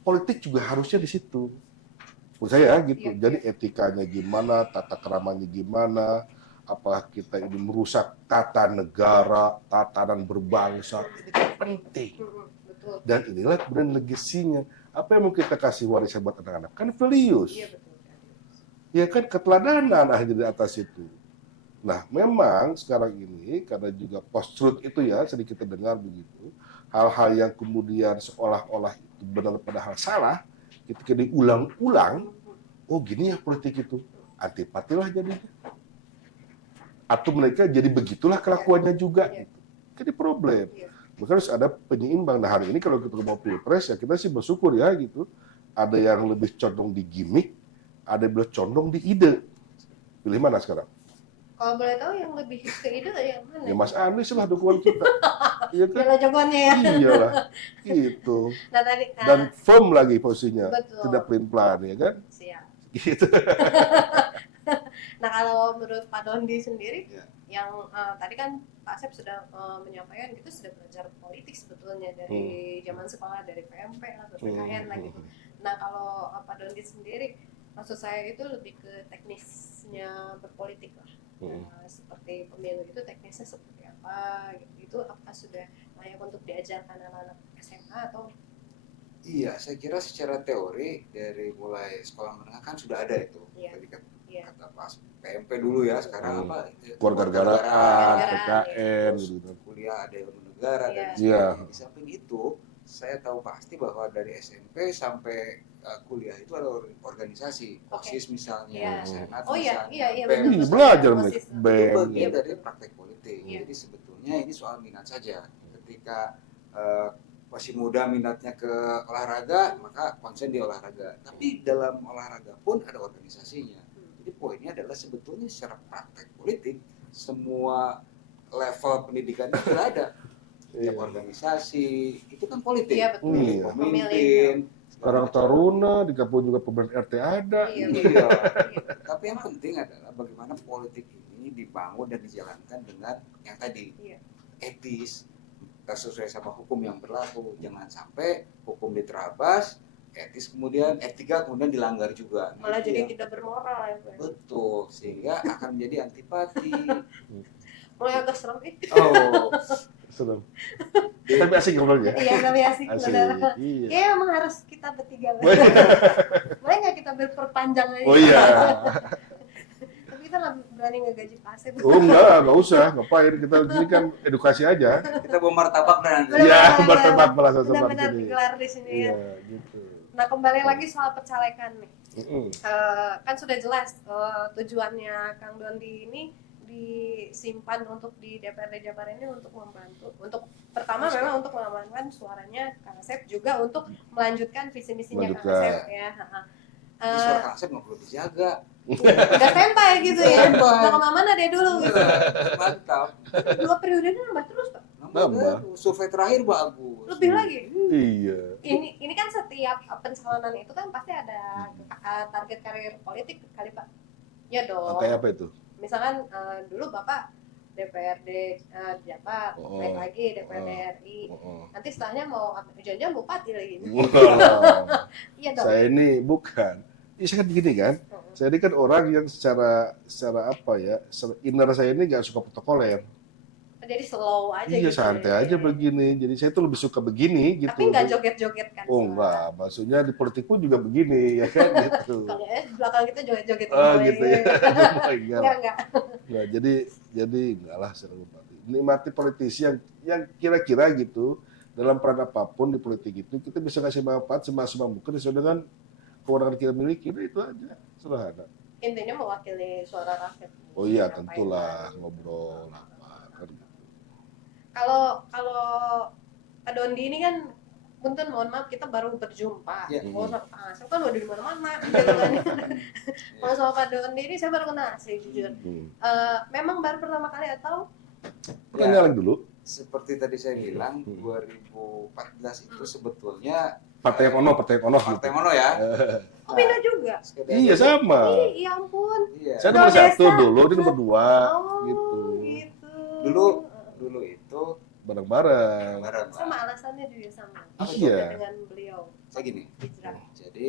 politik juga harusnya di situ. Menurut saya gitu. Iya, Jadi etikanya gimana, tata keramanya gimana, apakah kita ini merusak tata negara, tatanan berbangsa, ini kan penting. Betul. Dan inilah kemudian legasinya. Apa yang mau kita kasih warisan buat anak-anak? Kan values. Iya betul. Ya kan keteladanan akhirnya di atas itu. Nah, memang sekarang ini karena juga post-truth itu ya sedikit kita dengar begitu, hal-hal yang kemudian seolah-olah itu benar padahal salah, ketika diulang-ulang, oh gini ya politik itu, antipatilah jadinya. Atau mereka jadi begitulah kelakuannya juga. Iya. Gitu. Jadi problem. Iya. Maka harus ada penyeimbang. Nah hari ini kalau kita mau pilpres ya kita sih bersyukur ya gitu. Ada yang lebih condong di gimmick, ada yang lebih condong di ide. Pilih mana sekarang? Kalau boleh tahu yang lebih ke ide yang mana? Ya Mas Anies lah dukungan kita. Iya kan? Bela jagoannya ya. Iyalah. Gitu. Nah tadi Dan firm lagi posisinya. betul. Tidak pelin-pelan ya kan? Siap. Gitu. Nah kalau menurut Pak Dondi sendiri, Ya. yang tadi kan Pak Asep sudah menyampaikan kita sudah belajar politik sebetulnya dari zaman sekolah, dari PMP lah, PPKN lah gitu. Nah kalau Pak Dondi sendiri, maksud saya itu lebih ke teknisnya berpolitik lah. seperti pemilu itu teknisnya seperti apa gitu. Itu apa sudah layak untuk diajarkan anak-anak SMA atau? Iya, saya kira secara teori dari mulai sekolah menengah kan sudah ada itu. Iya. Tadi Iya. kata pas PMP dulu ya, sekarang apa? Kewarganegaraan, Kewarganegaraan, PKN terus gitu. kuliah ada ilmu negara Iya. dan Iya. sebagainya. Di samping itu, saya tahu pasti bahwa dari SMP sampai kuliah itu ada organisasi, OSIS misalnya, Iya. Senat Oh iya, misalnya, iya BEM. betul. Belajar OSIS. mereka Itu BEM. bagian Iya, dari betul. praktek politik. Iya. Jadi sebetulnya ini soal minat saja. Ketika masih muda minatnya ke olahraga, maka konsen di olahraga. Tapi dalam olahraga pun ada organisasinya. Jadi poinnya adalah sebetulnya secara praktek politik semua level pendidikan itu ada. Setiap organisasi itu kan politik. Iya betul. Iya. Pemimpin. Orang Taruna, digabung juga pemerintah RT ada. Iya. Iya. Tapi yang penting adalah bagaimana politik ini dibangun dan dijalankan dengan yang tadi Iya. etis, sesuai sama hukum yang berlaku. Jangan sampai hukum diterabas, etika kemudian dilanggar juga. Malah Itu jadi yang- tidak bermoral ya Pak. betul, sehingga akan menjadi antipati. Mulai agak serem Oh, Serem. Tapi asik ngobrolnya. Iya tapi asik Asik. benar. Iya. Kayaknya emang harus kita bertiga Oh iya. boleh nggak kita berperpanjang aja? Oh iya. Tapi kita nggak berani ngegaji pasif. Oh enggak usah. Ngapain? Kita ini kan edukasi aja. kita bawa martabak dan Benar, Iya, benar, bertempat merasa Benar-benar seperti ini. digelar di sini ya. Iya, gitu. Nah kembali lagi soal percalekan nih. Mm-mm. Kan sudah jelas tujuannya Kang Dondi ini disimpan untuk di DPRD Jabar ini untuk membantu, untuk pertama memang untuk mengamankan suaranya Kang Asep, juga untuk melanjutkan visi misinya Kang Melanjutkan. Asep ya. Jadi suara Kang Asep nggak perlu dijaga. Udah standby gitu ya, Standby. nggak kemana-mana deh dulu gitu. Mantap. 2 periode ini nambah terus Pak, Nambah. Survei terakhir bagus. lebih lagi. Iya. Ini kan setiap pencalonan itu kan pasti ada target karir politik kali Pak. Ya dong. Kayak apa itu? Misalkan dulu Bapak DPRD Jabar, Oh. naik lagi DPRD RI. Oh. Nanti setelahnya mau jangan bupati lagi. Wow. Iya dong. Saya ini bukan. Ini saya kan begini kan. Saya ini kan orang yang secara apa ya, inner saya ini nggak suka protokoler. Jadi slow aja Iya, gitu. santai ya. aja begini. Jadi saya tuh lebih suka begini gitu. Tapi nggak joget-joget kan? Oh enggak, maksudnya di politik pun juga begini ya kan gitu. Kalau belakang kita joget-joget. Oh gitu ya. Enggak. Enggak. Nah, jadi enggak lah secara bupati. Nikmati politisi yang kira-kira gitu dalam peran apapun di politik itu kita bisa kasih manfaat semaksimal mungkin sesuai dengan kewenangan kita miliki. Udah itu aja, sederhana. Intinya mewakili suara rakyat. Oh iya, Menyampaikan. tentulah ngobrol apa kan. Kalau Pak Dondi ini kan, punten mohon maaf kita baru berjumpa. Iya. Oh, saya kan udah di mana-mana. Gitu kan. Kalau sama Pak Dondi ini saya baru kenal sih jujur. Memang baru pertama kali atau? Kita nyalek dulu. Seperti tadi saya bilang, 2014 itu sebetulnya Partai yang ono Partai Mono ya. Oh beda juga. Sekedar- Iya sama. Ih, ya ampun. Iya. Saya nomor Desa. 1 dulu, dia nomor 2 Oh, gitu. gitu. Dulu itu Bareng-bareng. bareng. Sama alasannya juga sama. Iya. Juga dengan beliau. Saya gini. Hijrah. Jadi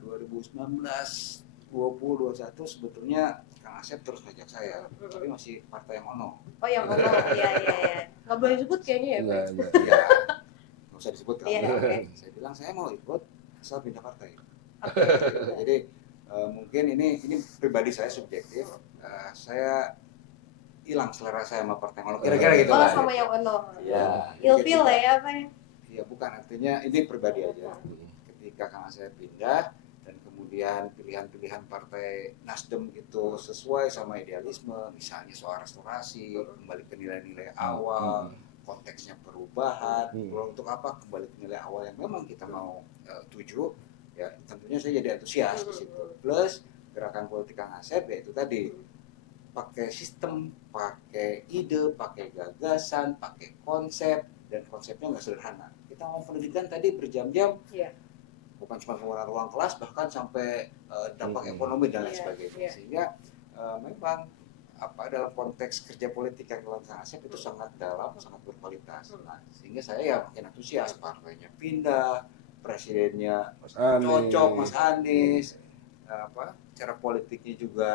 2019, 20, 21 sebetulnya Kang Asep terus ngajak saya, tapi masih Partai yang ono. Oh yang ono, iya. Nggak boleh disebut kayaknya ya, Pak. Enggak. Iya. Nggak usah disebut kalau Iya, oke. saya bilang saya mau ikut asal pindah partai. Oke. Jadi mungkin ini pribadi saya subjektif. Saya hilang selera saya sama Partai Mono. Kira-kira gitu Oh lah. sama yang ono. Iya. Ilfil lah ya, Pak. Iya, bukan, artinya ini pribadi aja. Ketika Kang Asep pindah dan kemudian pilihan-pilihan Partai Nasdem itu sesuai sama idealisme, misalnya soal restorasi, kembali ke nilai-nilai awal, konteksnya perubahan, untuk apa kembali ke nilai awal yang memang kita mau tuju, ya tentunya saya jadi antusias di situ. Plus gerakan politik Kang Asep ya itu tadi, pakai sistem, pakai ide, pakai gagasan, pakai konsep, dan konsepnya nggak sederhana. Kita mau pendidikan tadi berjam-jam, Iya. bukan cuma pengeluaran ruang kelas, bahkan sampai dampak ekonomi dan lain Iya, sebagainya. iya. Sehingga memang dalam konteks kerja politik yang dilakukan Kang Asep itu sangat dalam, sangat berkualitas. Nah, sehingga saya ya makin antusias, partainya pindah, presidennya Anies. cocok, Mas Anies, cara politiknya juga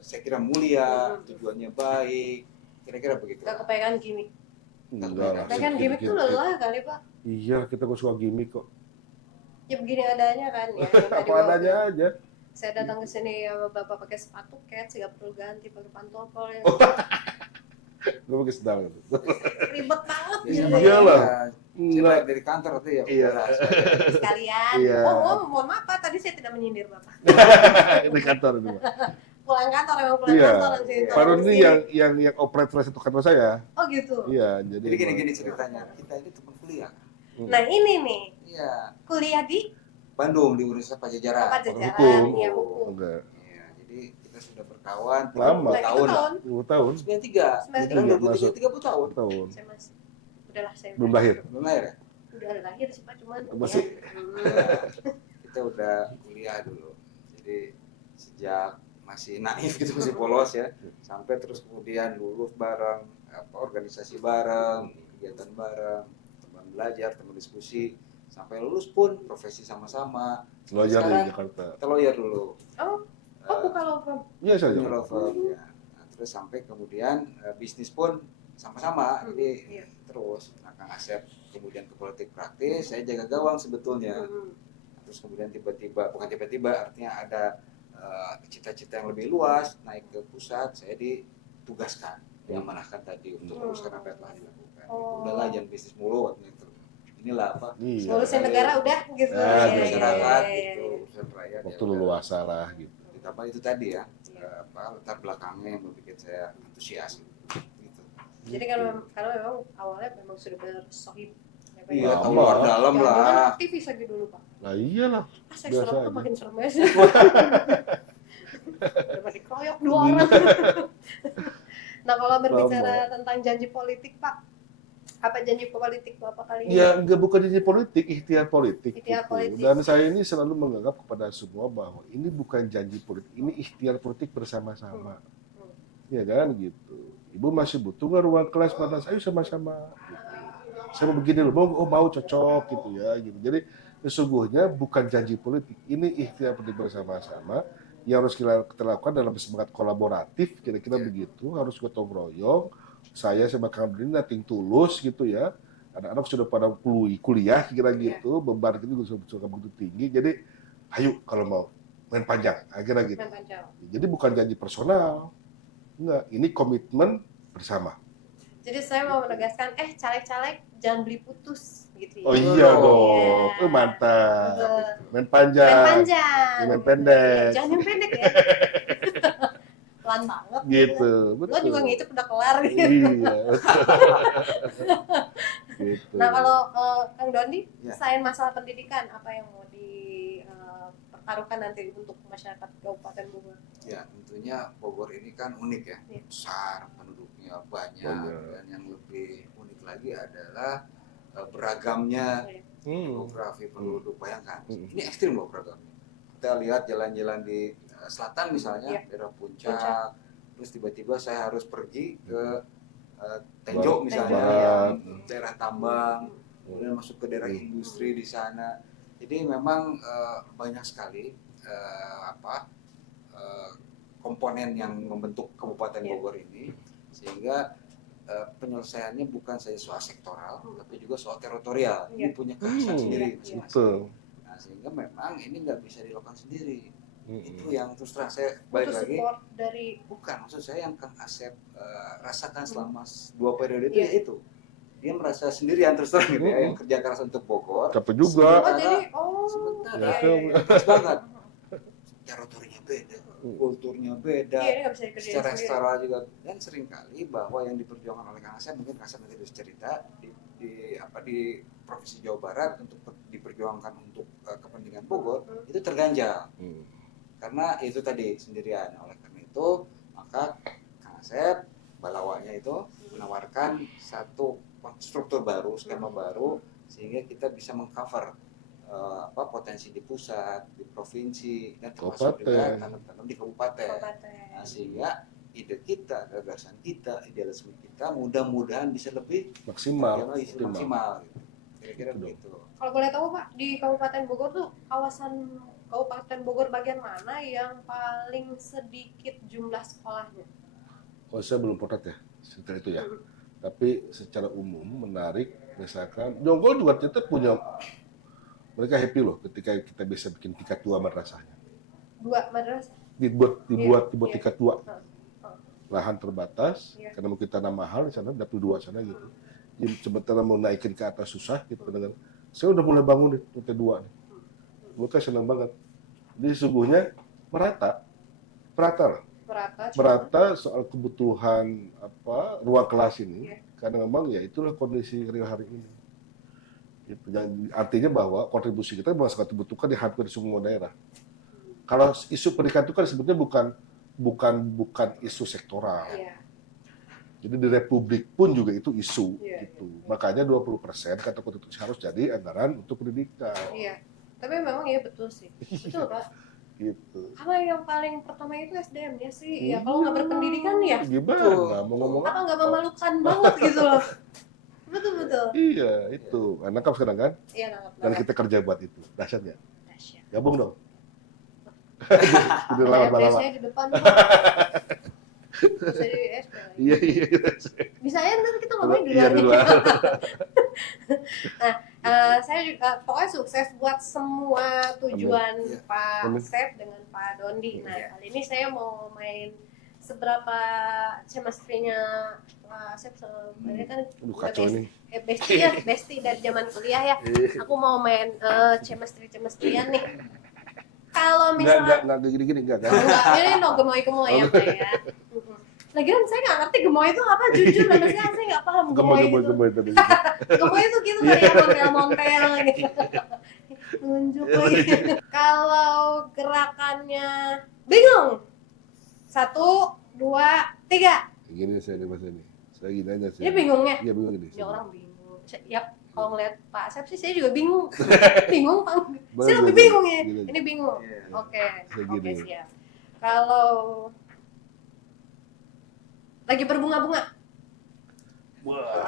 saya kira mulia, tujuannya baik, kira-kira begitu. Gak kepengen gimmick. Enggak lah. Kepengen gimmick tuh lelah kali Pak. Iya, kita kok suka gimmick kok. Ya begini adanya kan ya. Yang tadi Apa Bapak adanya bilang. aja. Saya datang ke sini ya Bapak pakai sepatu kets, nggak perlu ganti pakai pantofel ya. Gue pakai sendal gitu. Ribet banget Biasanya gitu Iya ya. lah. Saya balik dari kantor tuh ya. Iya. udah, Sekalian. Iya. Oh, mohon maaf Pak, tadi saya tidak menyindir Bapak. Di kantor itu, Pak. Pulang kantor emang pulang Iya. kantor langsung Iya. itu. Pak Rudy yang operator itu kantor saya. Oh gitu. Iya, jadi Jadi gini-gini ceritanya, kita ini teman kuliah. Nah ini nih, Iya, kuliah di Bandung di Universitas Pajajaran. apa Hukum. jajaran, ya hukum. Enggak. Iya, jadi kita sudah berkawan Lama. 20 Nah, tahun itu lah. tahun 10 tahun. 93. 93. Sekarang 23, 30 tahun. Tahun. Saya masih, udahlah saya Belum lahir. Belum lahir ya? udah lahir sih Pak, cuman Masih. Iya. Kita udah kuliah dulu. Jadi sejak masih naif gitu, masih polos ya. Sampai terus kemudian lulus bareng, organisasi bareng, kegiatan bareng, teman belajar, teman diskusi. Sampai lulus pun profesi sama-sama. Lawyer di Sekarang Jakarta. kita lawyer dulu. oh bukan law firm. Iya saja. Punya law firm, ya. Nah, terus sampai kemudian bisnis pun sama-sama. Jadi Iya. terus, nah Kang Asep kemudian ke politik praktis, saya jaga gawang sebetulnya. Terus kemudian tiba-tiba, bukan tiba-tiba, artinya ada cita-cita yang lebih luas, naik ke pusat, saya ditugaskan, diamanahkan tadi untuk teruskan apa yang telah dilakukan. Oh. Udahlah jangan bisnis mulu, inilah apa, Iya. Ngurusin negara udah gitu. Ah, Iya, urusan iya, masyarakat iya, gitu, iya. urusan rakyat. Waktu ya lu udah. luasa lah gitu. Ditambah itu tadi ya, Iya. latar belakangnya yang membuat saya antusias gitu. Jadi kan karena memang awalnya memang sudah bersohib. Ya, Pak, Iya, ya. tahu luar dalam Jangan-jangan lah. aktivis lagi dulu Pak. Nah iyalah. Ah, saya Biasa serem tuh aja. makin serem aja. Daripada dikeroyok 2 orang. Nah kalau berbicara tentang janji politik Pak, apa janji politik Bapak kali ini? Ya enggak, bukan janji politik, ikhtiar politik. Ikhtiar gitu. politik. Dan saya ini selalu menganggap kepada semua bahwa ini bukan janji politik, ini ikhtiar politik bersama-sama. Ya kan gitu. Ibu masih butuh nggak ruang kelas panas? Ayo sama-sama. Gitu. Saya mau begini loh, mau cocok gitu ya. Gitu. Jadi sesungguhnya bukan janji politik, ini ikhtiar politik bersama-sama yang harus kita lakukan dalam semangat kolaboratif, kira-kira begitu, harus gotong royong. Saya sama Kang Brin nating tulus gitu ya. Anak-anak sudah pada kuliah kira gitu, beban itu sudah begitu tinggi. Jadi ayo kalau mau main panjang, akhirnya gitu. Main panjang. Jadi bukan janji personal. Enggak, ini komitmen bersama. Jadi saya mau menegaskan, caleg-caleg jangan beli putus gitu ya. Oh iya Oh, dong. iya. Mantap. Betul. Main panjang. Main panjang. Main pendek. Jangan yang pendek ya. Pelan banget. Gitu. Lo juga ngicip udah kelar gitu. Iya. Gitu. Nah kalau Kang Dondi, Ya. selain masalah pendidikan, apa yang mau dipertaruhkan nanti untuk masyarakat Kabupaten Bogor? Ya, tentunya Bogor ini kan unik ya, Iya. besar, penduduknya banyak, Banyak. dan yang lebih unik lagi adalah beragamnya geografi penduduk. Bayangkan, ini ekstrim loh beragamnya. Kita lihat jalan-jalan di selatan misalnya, Iya. daerah Puncak, terus tiba-tiba saya harus pergi ke Tenjo misalnya, Tambang. daerah tambang, kemudian masuk ke daerah industri di sana. Jadi memang banyak sekali komponen yang membentuk Kabupaten Iya. Bogor ini, sehingga penyelesaiannya bukan saja soal sektoral, tapi juga soal teritorial. Ini Iya. punya kehasan sendiri Iya. masing-masing. Betul. Nah, sehingga memang ini nggak bisa dilakukan sendiri. Mm-mm. Itu yang terus terang saya balik Butuh lagi. support dari Bukan, maksud saya yang Kang Asep rasakan selama 2 periode itu Iya. ya itu. Dia merasa sendirian terus terang gitu ya, yang kerja keras untuk Bogor. Capek juga. oh jadi Sebentar, Ya, iya, iya. keras banget. Teritorinya beda, kulturnya beda, Iya, ini nggak bisa dikerjain secara sendiri. eksternal juga. Dan seringkali bahwa yang diperjuangkan oleh Kang Asep, mungkin Kang Asep nanti bisa cerita di Provinsi Jawa Barat untuk diperjuangkan untuk kepentingan Bogor itu terganjal. Hmm. Karena itu tadi sendirian. Oleh karena itu maka Kang Asep balawanya itu menawarkan satu struktur baru, skema baru, sehingga kita bisa mengcover potensi di pusat, di provinsi, dan termasuk juga Kabupaten. tanam-tanam di kabupaten. Kabupaten. Nah, sehingga ide kita, gagasan kita, idealisme kita mudah-mudahan bisa lebih Maksimal. maksimal gitu. Kira-kira Gitu dong. begitu. Kalau boleh tahu Pak, di Kabupaten Bogor tuh kawasan Kabupaten Bogor bagian mana yang paling sedikit jumlah sekolahnya? Oh, saya belum potret ya sekitar itu ya. Tapi secara umum menarik, misalkan Jonggol juga kita punya, mereka happy loh ketika kita bisa bikin tingkat 2 madrasahnya. 2 madrasah. Dibuat Iya. tingkat 2. Heeh. Lahan terbatas, Iya. karena mungkin tanah mahal di sana, dapil 2 sana gitu. Jadi sementara mau naikin ke atas susah gitu dengan. Saya udah mulai bangun nih lantai 2 nih. Mereka senang banget. Jadi sesungguhnya merata lah. Merata. Merata soal kebutuhan ruang kelas ini, Iya. karena memang ya itulah kondisi real hari ini. Gitu. Artinya bahwa kontribusi kita memang sangat dibutuhkan di hampir semua daerah. Kalau isu pendidikan itu kan sebetulnya bukan isu sektoral. Iya. Jadi di Republik pun juga itu isu. Iya. Gitu. Makanya 20% kata konstitusi harus jadi anggaran untuk pendidikan. Iya. Tapi memang iya betul sih. Betul Pak. Gitu. Karena yang paling pertama itu SDM-nya sih. Ya kalau nggak berpendidikan ya, Gimana? Mau ngomong apa nggak memalukan banget gitu loh. Betul. Iya, itu. Nangkap sekarang kan? Iya nangkap. Dan kita kerja buat itu. Dahsyat ya? Dahsyat. Gabung dong. Udah Ada lama-lama. FDS-nya di depan. Pak. Bisa di SP lagi. Iya. Bisa ya nanti kita ngomongin di Iya, luar. di luar. Saya juga pokoknya sukses buat semua tujuan Amin. Pak Amin. Sep dengan Pak Dondi. Nah, Iya. kali ini saya mau main seberapa chemistry-nya Pak Sep sebenarnya kan Aduh, udah kacau ini. bestie dari zaman kuliah ya. Aku mau main chemistry-chemistry-an nih. Kalau misalnya Enggak gini-gini, enggak kan? enggak, ini no gemoy-gemoy ya Pak ya. Lagian saya nggak ngerti gemoy itu apa, jujur sampai sekarang saya nggak paham gemoy itu. Gemoy tadi. Gemoy itu gitu kayak montel-montel gitu. Nunjuk lagi. Kalau gerakannya bingung. 1, 2, 3. Gini saya nih Mas ini. Saya gini aja sih. Ini bingungnya. Iya, bingung ini. Ya orang bingung. Yap, kalau ngeliat Pak Sep sih saya juga bingung. Bingung Pak. Saya lebih Gini, bingung ya. gini. Ini bingung. Iya. Oke. Saya Oke, gini. siap. Kalau lagi berbunga-bunga, Wah,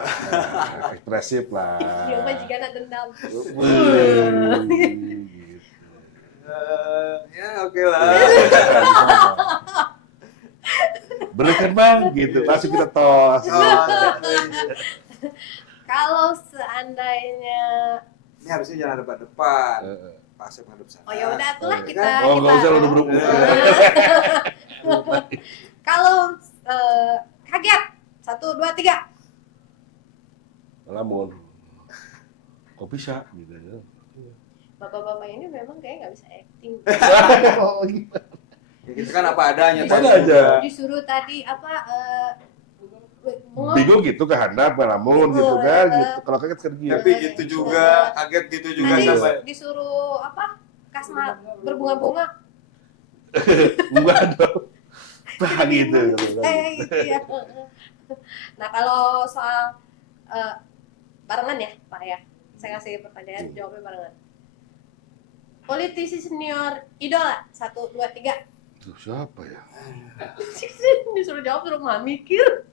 ekspresif lah. dia mah jika dendam. Wih, gitu. Ya oke lah. Berikan bang, gitu. Langsung kita tos. Oh, Kalau seandainya, ini harusnya jangan depan-depan. Eh, Pak Asep ngadep sana. oh ya udah itulah Oh, kita. Oh, nggak usah udah berhubungan. Kalau kaget, 1, 2, 3. Lamun. Kok bisa gitu ya. Bapak-bapak ini memang kayak nggak bisa acting. Oh, gimana? Ya, kita kan apa adanya. Apa tadi. aja. Disuruh tadi apa? Bingung gitu ke handap, lamun gitu kan, gitu. Kalau kaget kerja. Tapi gitu juga, kaget gitu juga Tadi sampai. disuruh apa? Kasma berbunga-bunga. Enggak dong. Bah gitu. Gitu ya. Nah kalau soal barengan ya Pak ya, saya kasih pertanyaan, jawabnya barengan. Politisi senior idola, 1, 2, 3. Tuh siapa ya? Disuruh jawab suruh nggak mikir.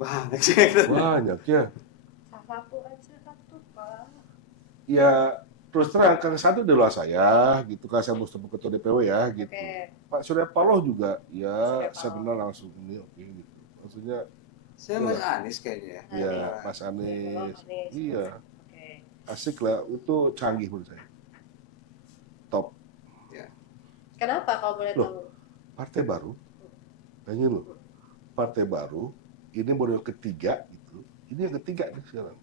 Banyak sih. Banyak ya. Satu aja satu Pak. Ya terus terang Kang Satu di luar saya gitu kan, saya Mustafa ketua DPW ya gitu. Oke. Pak Surya Paloh juga Surya ya saya Paloh. kenal langsung ini oke gitu. Maksudnya Saya Mas Anies kayaknya. ya Anies. Mas Anies. Anies. Iya, Oke. asik lah, itu canggih menurut saya. Top. Kenapa kalau boleh Loh. tahu? Partai baru. Bayangin loh. Partai baru ini baru yang ketiga gitu. Ini yang ketiga nih sekarang.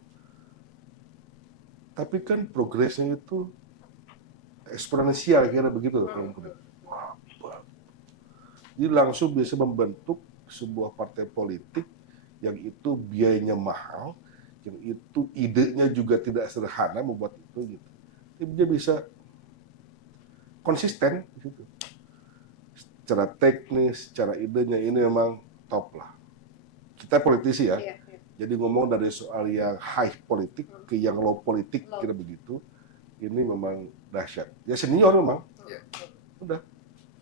Tapi kan progresnya itu eksponensial kira begitu loh. Jadi langsung bisa membentuk sebuah partai politik yang itu biayanya mahal, yang itu idenya juga tidak sederhana membuat itu gitu. Tapi dia bisa konsisten gitu. Secara teknis, secara idenya ini memang top lah. Kita politisi ya. Iya, iya. Jadi ngomong dari soal yang high politik ke yang low politik Low. kira begitu. Ini memang dahsyat. Ya senior memang. Iya. Udah.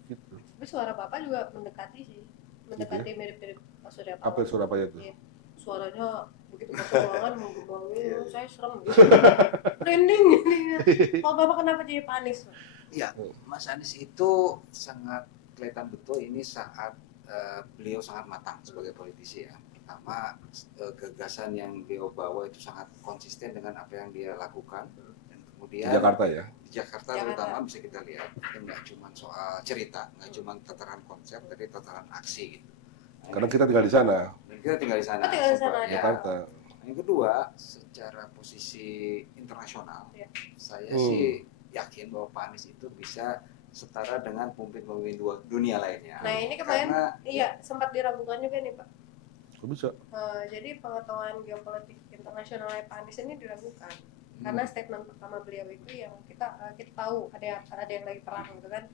Gitu. Tapi suara Bapak juga mendekati sih. Mendekati mirip-mirip Pak Surya Paloh. Apa Surabaya itu? Iya. Suaranya begitu masuk ruangan mau ngomongin saya serem gitu. Merinding gitu ya. Kalau Bapak kenapa jadi Pak Anies? Pak? Ya, Mas Anies itu sangat kelihatan betul ini saat beliau sangat matang sebagai politisi ya. Pertama, gagasan yang beliau bawa itu sangat konsisten dengan apa yang dia lakukan. Dan Di kemudian Jakarta ya. di Jakarta terutama bisa kita lihat itu nggak cuma soal cerita, nggak cuma tataran konsep, tapi tataran aksi gitu. Karena kita tinggal di sana, Dan kita tinggal di sana. Oh, tinggal di sana, sempat, ya. Jakarta. Yang kedua, secara posisi internasional, Ya. saya sih yakin bahwa Pak Anies itu bisa setara dengan pemimpin-pemimpin dunia lainnya. Nah ini kemarin Karena iya sempat diragukan juga nih Pak. Kok bisa? Jadi pengetahuan geopolitik internasional Pak Anies ini diragukan karena statement pertama beliau itu yang kita tahu ada yang lagi perang gitu kan.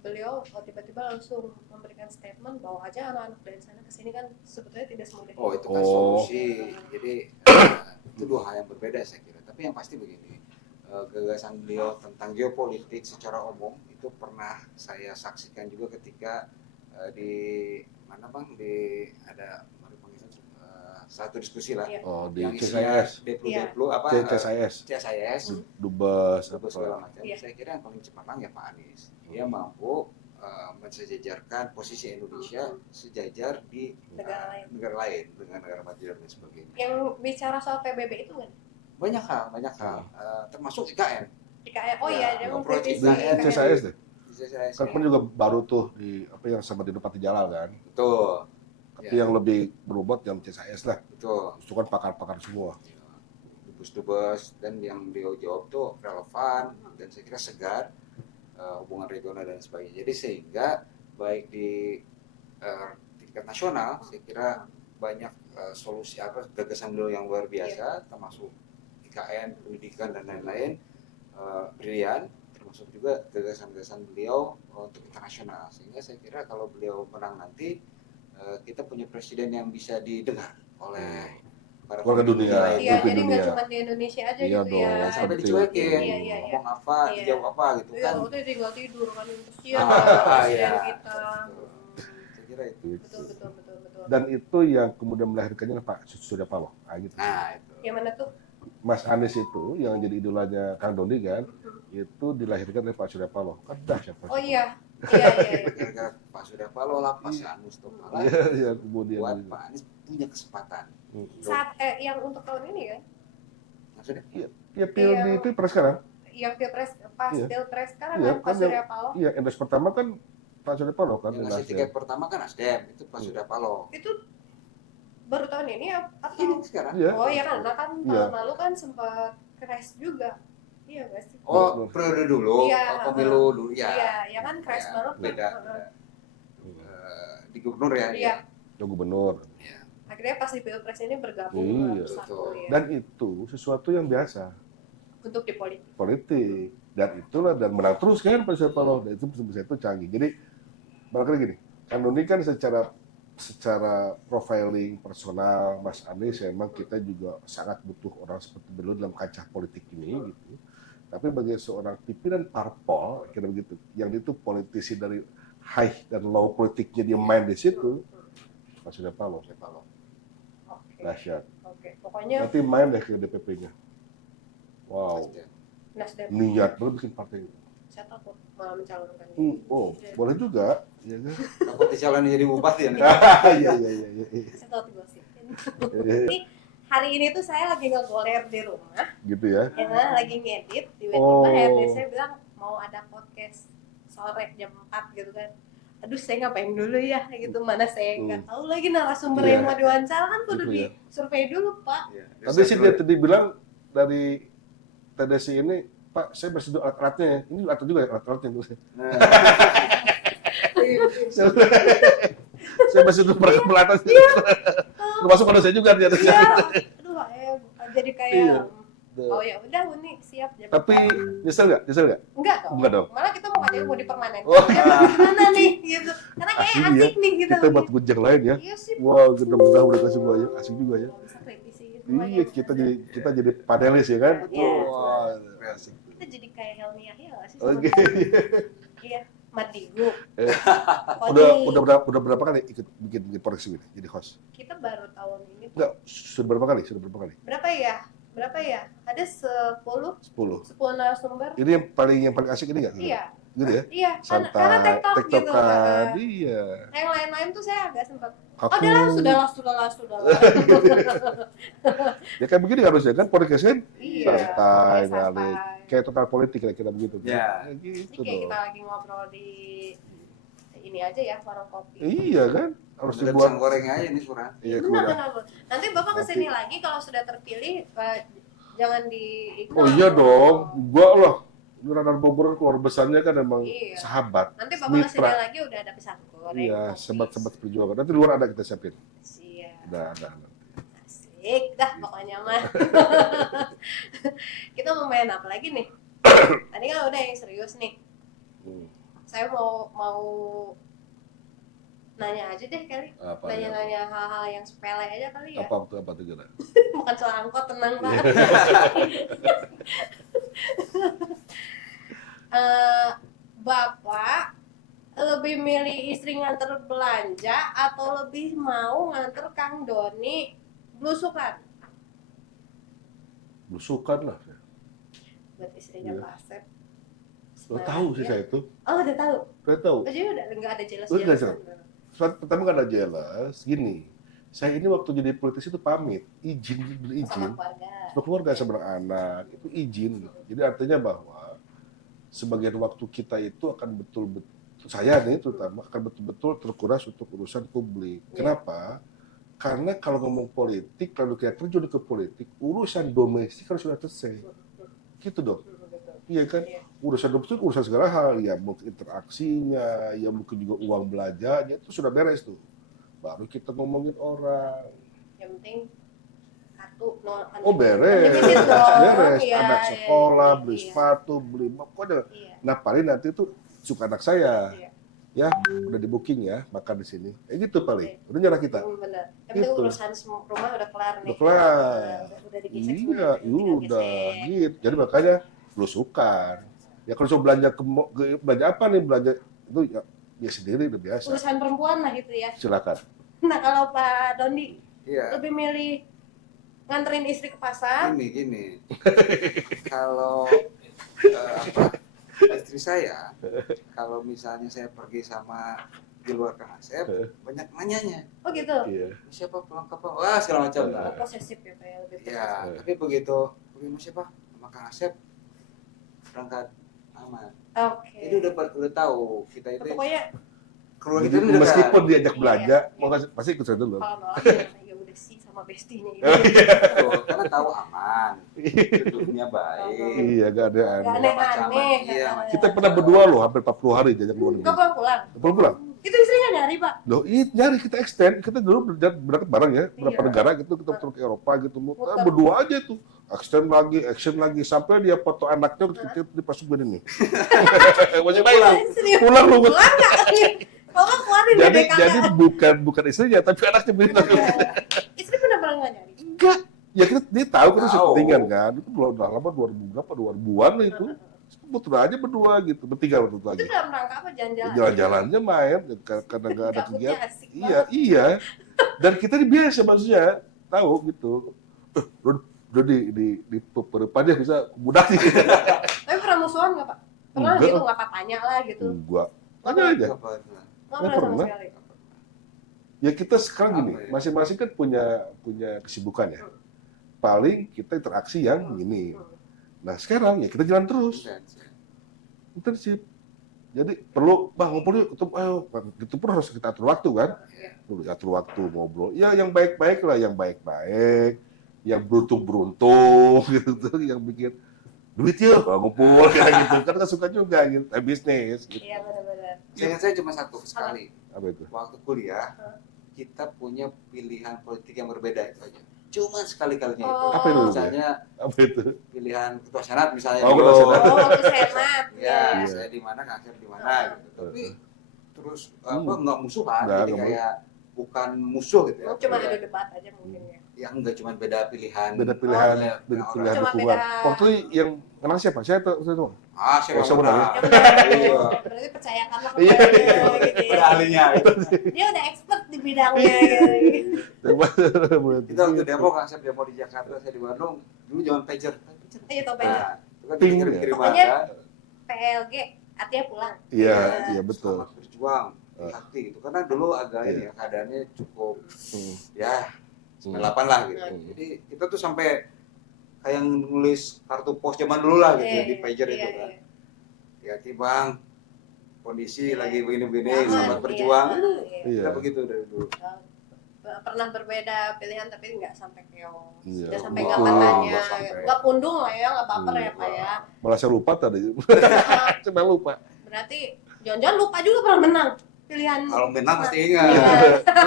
Beliau tiba-tiba langsung memberikan statement bahwa aja anak-anak dari sana kesini kan sebetulnya tidak semudah oh itu. itu kan Oh. solusi. Jadi itu dua hal yang berbeda saya kira. Tapi yang pasti begini, gagasan beliau tentang geopolitik secara umum itu pernah saya saksikan juga ketika di mana bang di ada satu diskusi lah Iya. Oh, di yang isinya CSIS, deplu apa CSIS, CSIS Dubes, apa segala macam. Iya. Saya kira yang paling cemerlang ya Pak Anies. Dia mampu mensejajarkan posisi Indonesia sejajar di negara lain dengan negara maju dan lain sebagainya. Yang bicara soal PBB itu kan? Banyak hal termasuk IKN. IKN. Oh Ya, iya, dia approach mengkritisi di IKN. CSIS deh. Di CSIS. Kan juga baru tuh di apa yang sama di Bupati Jalal kan. Betul, Tapi Ya. yang lebih berbobot yang CSIS lah. betul. Itu kan pakar-pakar semua. Dubes dan yang beliau jawab tuh relevan dan saya kira segar hubungan regional dan sebagainya. Jadi sehingga baik di tingkat nasional saya kira banyak solusi apa gagasan beliau yang luar biasa termasuk IKN, pendidikan dan lain-lain brilian, termasuk juga gagasan-gagasan beliau untuk internasional. Sehingga saya kira kalau beliau menang nanti kita punya presiden yang bisa didengar oleh para Warga pemimpin dunia. lain. Iya, Pemimpin jadi nggak dunia. cuma di Indonesia aja Iya gitu dong, ya. Jangan sampai Penting. dicuekin, Iya, iya, iya. ngomong apa, Iya. dijawab apa gitu Iya, kan. waktu itu tinggal tidur kan kesian Ah, presiden iya. kita. Saya kira itu. Betul. Dan itu yang kemudian melahirkannya Pak Surya Paloh. Nah, gitu. Nah, itu. Yang mana tuh? Mas Anies itu yang jadi idolanya Kang Doni kan, itu dilahirkan oleh Pak Surya Paloh. Kan dahsyat Pak Oh Surya iya. Gara-gara Pak Surya Paloh lah, Pak Anus tuh Paloh. malah Iya, iya, kemudian buat Pak Anies punya kesempatan. Saat yang untuk tahun ini kan, Maksudnya? ya pil di Pilpres sekarang. yang pilpres pas Iya. pilpres sekarang Iya, kan Pak kan Surya Paloh Iya, endorse pertama kan Pak Surya Paloh kan. Yang ngasih tiket pertama kan Nasdem, itu Pak Surya Paloh. itu baru tahun ini atau? Ini sekarang. Iya. Oh iya karena kan Iya. tahun lalu kan sempat crash juga. Iya nggak sih? Oh, periode dulu, Iya, pemilu dulu ya. Iya, ya kan crash Ya, banget. beda. Heeh. Di gubernur ya. Iya. Yang gubernur. Iya. Akhirnya pas di pilpres ini bergabung Iya. bersatu ya. Dan itu sesuatu yang biasa Untuk di politik. politik. Dan itulah dan menang terus kan Pak Surya Paloh. Dan itu bisa itu canggih. Jadi barangkali gini, Kang Doni kan secara profiling personal Mas Anies memang kita juga sangat butuh orang seperti beliau dalam kancah politik ini gitu. Tapi bagi seorang pimpinan parpol kira begitu, yang itu politisi dari high dan low politiknya dia main di situ, Pak Surya Paloh. Oke. Dahsyat. Oke. Pokoknya Nanti main deh ke DPP-nya. Wow, Nasdem. niat banget bikin partai. Saya takut malah mencalonkan. Oh, boleh juga. Ya kan? Takut dicalonin jadi bupati ya. Iya, iya, iya. Saya tahu digosipin. Ini hari ini tuh saya lagi ngegoler di rumah, Gitu ya. lagi ngedit, tiba-tiba Oh. HRD saya bilang mau ada podcast sore jam 4 gitu kan. Aduh saya ngapain dulu ya gitu, mana saya nggak tahu lagi narasumber Iya. yang mau diwawancara kan kudu Gitu di ya. survei dulu Pak. Tadi sih dia tadi bilang dari TDC ini, Pak, saya masih ada alat-alatnya ya. Ini alat juga ya, alat-alatnya. Saya masih untuk merekam atas. Termasuk pada saya juga ternyata. Iya, aduh jadi kayak Iya. oh ya udah Uni siap jam Tapi 4. nyesel nggak? Nyesel nggak? Enggak dong. Enggak dong. Malah kita mau ngajakin mau dipermanenkan. Oh. Gimana nih gitu. Karena kayak Asik asik nih gitu. Kita buat gunjang lain ya. Iya sih. Wow, kita mudah mereka semua ya. Asik juga ya. Bisa kritisi gitu. Iya, kita jadi panelis ya kan? Iya. Wah, asik. Kita jadi kayak Helmi Yahya nggak sih? Oke. Iya. Mardigu. Eh, Poni. udah berapa kali ikut bikin podcast ini jadi host? Kita baru tahun ini. Enggak, sudah berapa kali? Berapa ya? Ada 10 10. narasumber. Ini yang paling asik ini enggak? Iya. Gitu ya? Iya, karena Santai, TikTok gitu. TikTokan, iya. Yang lain-lain tuh saya agak sempat. Kaku. Sudahlah. Ya kayak begini harusnya kan podcast kan Iya. santai, Santai. ngalik. Kayak total politik kira-kira begitu. Ya. Ya, gitu Ini kayak dong. kita lagi ngobrol di ini aja ya, warung kopi. Iya kan? Harus Udah dibuat. pisang goreng aja nih Suran. Iya, Benar. kurang. Nanti Bapak kesini lagi kalau sudah terpilih, jangan di-ignore. Oh iya dong, gua loh. Radar Bogor keluar besarnya kan emang Iya. sahabat. Nanti Bapak kesini mitra. lagi udah ada pisang goreng. Iya, kopi. sebat-sebat perjuangan. Nanti luar ada kita siapin. Siap. Ada. Asik dah pokoknya mah. Kita mau main apa lagi nih? Tadi kan udah yang serius nih. Hmm. Saya mau nanya aja deh kali. Apa ya? Nanya-nanya hal-hal yang sepele aja kali ya. Apa tuh Gina? Bukan soal angkot, tenang Pak. Bapak lebih milih istri nganter belanja atau lebih mau nganter Kang Doni blusukan Belusukan lah. buat istrinya Iya. Pak Asep? Lo tahu sih saya itu. Oh udah tahu. Saya tahu. Oh jadi udah nggak ada Enggak, jelas-jelasan. Soal pertama kan ada jelas. Gini, saya ini waktu jadi politisi itu pamit, berizin. Sama keluarga. Sama keluarga, sama anak, itu izin. Jadi artinya bahwa sebagian waktu kita itu akan betul-betul, saya nih terutama, akan betul-betul terkuras untuk urusan publik. Iya. Kenapa? Karena kalau ngomong politik, kalau kita terjun ke politik, urusan domestik harus sudah selesai. Gitu dong. Iya kan? Iya. Urusan domestik, urusan segala hal. Ya mungkin interaksinya, ya mungkin juga uang belanjanya, itu sudah beres tuh. Baru kita ngomongin orang. Yang penting kartu Oh beres, Unlimited dong. beres. Iya, Anak iya, sekolah, iya, beli iya. sepatu, beli pokoknya. Iya. Nah paling nanti tuh suka anak saya, Iya. ya udah di booking ya, makan di sini. Gitu paling, udah nyerah kita. Bener. Yang penting Gitu. urusan rumah udah kelar nih. Udah kelar. Udah digesek semua, Iya, tinggal udah gesek. gitu. Jadi makanya belusukan. Ya kalau suruh belanja belanja apa nih belanja itu ya, ya sendiri udah biasa. Urusan perempuan lah gitu ya. Silakan. Nah kalau Pak Dondi Iya. lebih milih nganterin istri ke pasar, Gini. Kalau istri saya, kalau misalnya saya pergi sama di luar Kang Asep, banyak nanyanya. oh gitu. Iya. Siapa pulang kapan? Wah segala macam. Oh, posesif ya Pak ya, lebih posesif. Ya, tapi begitu sama siapa? Sama Kang Asep berangkat aman. Oke. Itu udah tahu kita itu Pokoknya keluarga Jadi kita ini udah meskipun diajak Iya, belanja, iya. mau pasti ikut saya dulu. kalau nolak ya udah sih sama bestinya ini. betul, karena tahu aman, hidupnya baik. Iya, gak ada Gak aneh. aneh-aneh. Iya, Kita pernah berdua loh, hampir 40 hari jajak luar Gak negeri. pulang-pulang. Pulang-pulang. Itu istrinya nyari Pak. Loh, nyari kita extend, kita dulu berangkat bareng ya, berapa Iya. negara gitu, kita turun ke Eropa gitu, Muter. berdua aja tuh, extend lagi, sampai dia foto anaknya, kita dipasukin ini. Masih Pulang. Serius. pulang lu. Pulang nggak? Mama keluarin Jadi bukan istrinya, tapi anaknya bilang. Istri pernah nggak nyari? Enggak, ya dia tahu kita Tahu. syutingan kan, itu udah lama 2000 berapa, 2000-an lah itu. Betul aja berdua gitu, bertiga waktu itu lagi. Itu dalam rangka apa jalan-jalan? Jalan-jalannya main, karena nggak ada Gabutnya kegiatan. asik Iya, banget. iya. Dan kita ini biasa maksudnya, tahu gitu. Udah di perepannya bisa mudah sih. Tapi pernah musuhan nggak Pak? Pernah Enggak. gitu nggak tanya lah gitu? Enggak. Tanya aja. Apa? Nggak Nggak pernah sama pernah. sekali. Ya kita sekarang gini, Apa ya? masing-masing kan punya kesibukan ya. Paling kita interaksi yang gini. Nah sekarang ya kita jalan terus, intensif. Jadi perlu, bang ngobrol yuk, ketemu, ayo. Gitu pun harus kita atur waktu kan. Iya. Perlu atur waktu ngobrol. Ya yang baik-baik lah, yang baik-baik. Yang beruntung-beruntung gitu tuh, yang bikin duit yuk, ngumpul kayak gitu. Kan nggak suka juga gitu, bisnis. Gitu. Iya benar-benar. Saya cuma satu sekali. Apa itu? Waktu kuliah, kita punya pilihan politik yang berbeda itu aja. Cuma sekali-kalinya itu. Oh. Apa itu? Misalnya Apa itu? pilihan ketua senat misalnya. Oh, dulu. ketua senat. Oh, waktu senat. Ya, Iya. saya di mana, Kang Asep di mana gitu. Tapi terus Hmm. nggak musuhan, Nggak, jadi nggak kayak bukan musuh gitu ya. Oh, cuma ada debat aja mungkin ya. yang enggak cuma beda pilihan. Beda pilihan, ya, beda orang. pilihan Cuma dukungan. beda- Waktu itu yang menang siapa? Saya atau itu? Siapa Oh, yang saya menang? menang. Yang benar. Iya. Berarti percayakanlah Iya. kepadanya gitu ya. Udah ahlinya. Dia udah expert di bidangnya gitu. Kita waktu demo kan, saya demo di Jakarta, saya di Bandung. Dulu zaman pager. Iya, tau pager. Nah, itu kan Ping, kirim-kiriman Pokoknya kan. PLG artinya pulang. Iya, iya betul. Selamat berjuang, hati gitu. Karena dulu agak ini ya, keadaannya cukup ya 98 lah gitu. Jadi kita tuh sampai kayak nulis kartu pos zaman dulu lah gitu Iya, di pager iya, itu kan. iya. Ya Bang, kondisi lagi begini-begini, Aman, selamat iya. berjuang. Iya. Iya. Kita begitu dari dulu. Pernah berbeda pilihan tapi nggak sampai keong. Iya. Nggak sampai Wah, nggak katanya. nggak sampai. Nggak pundung lah ya, nggak baper ya Pak ya. Malah saya lupa tadi. Saya lupa. Berarti jangan-jangan lupa juga pernah menang pilihan. Kalau menang pasti Iya. ingat.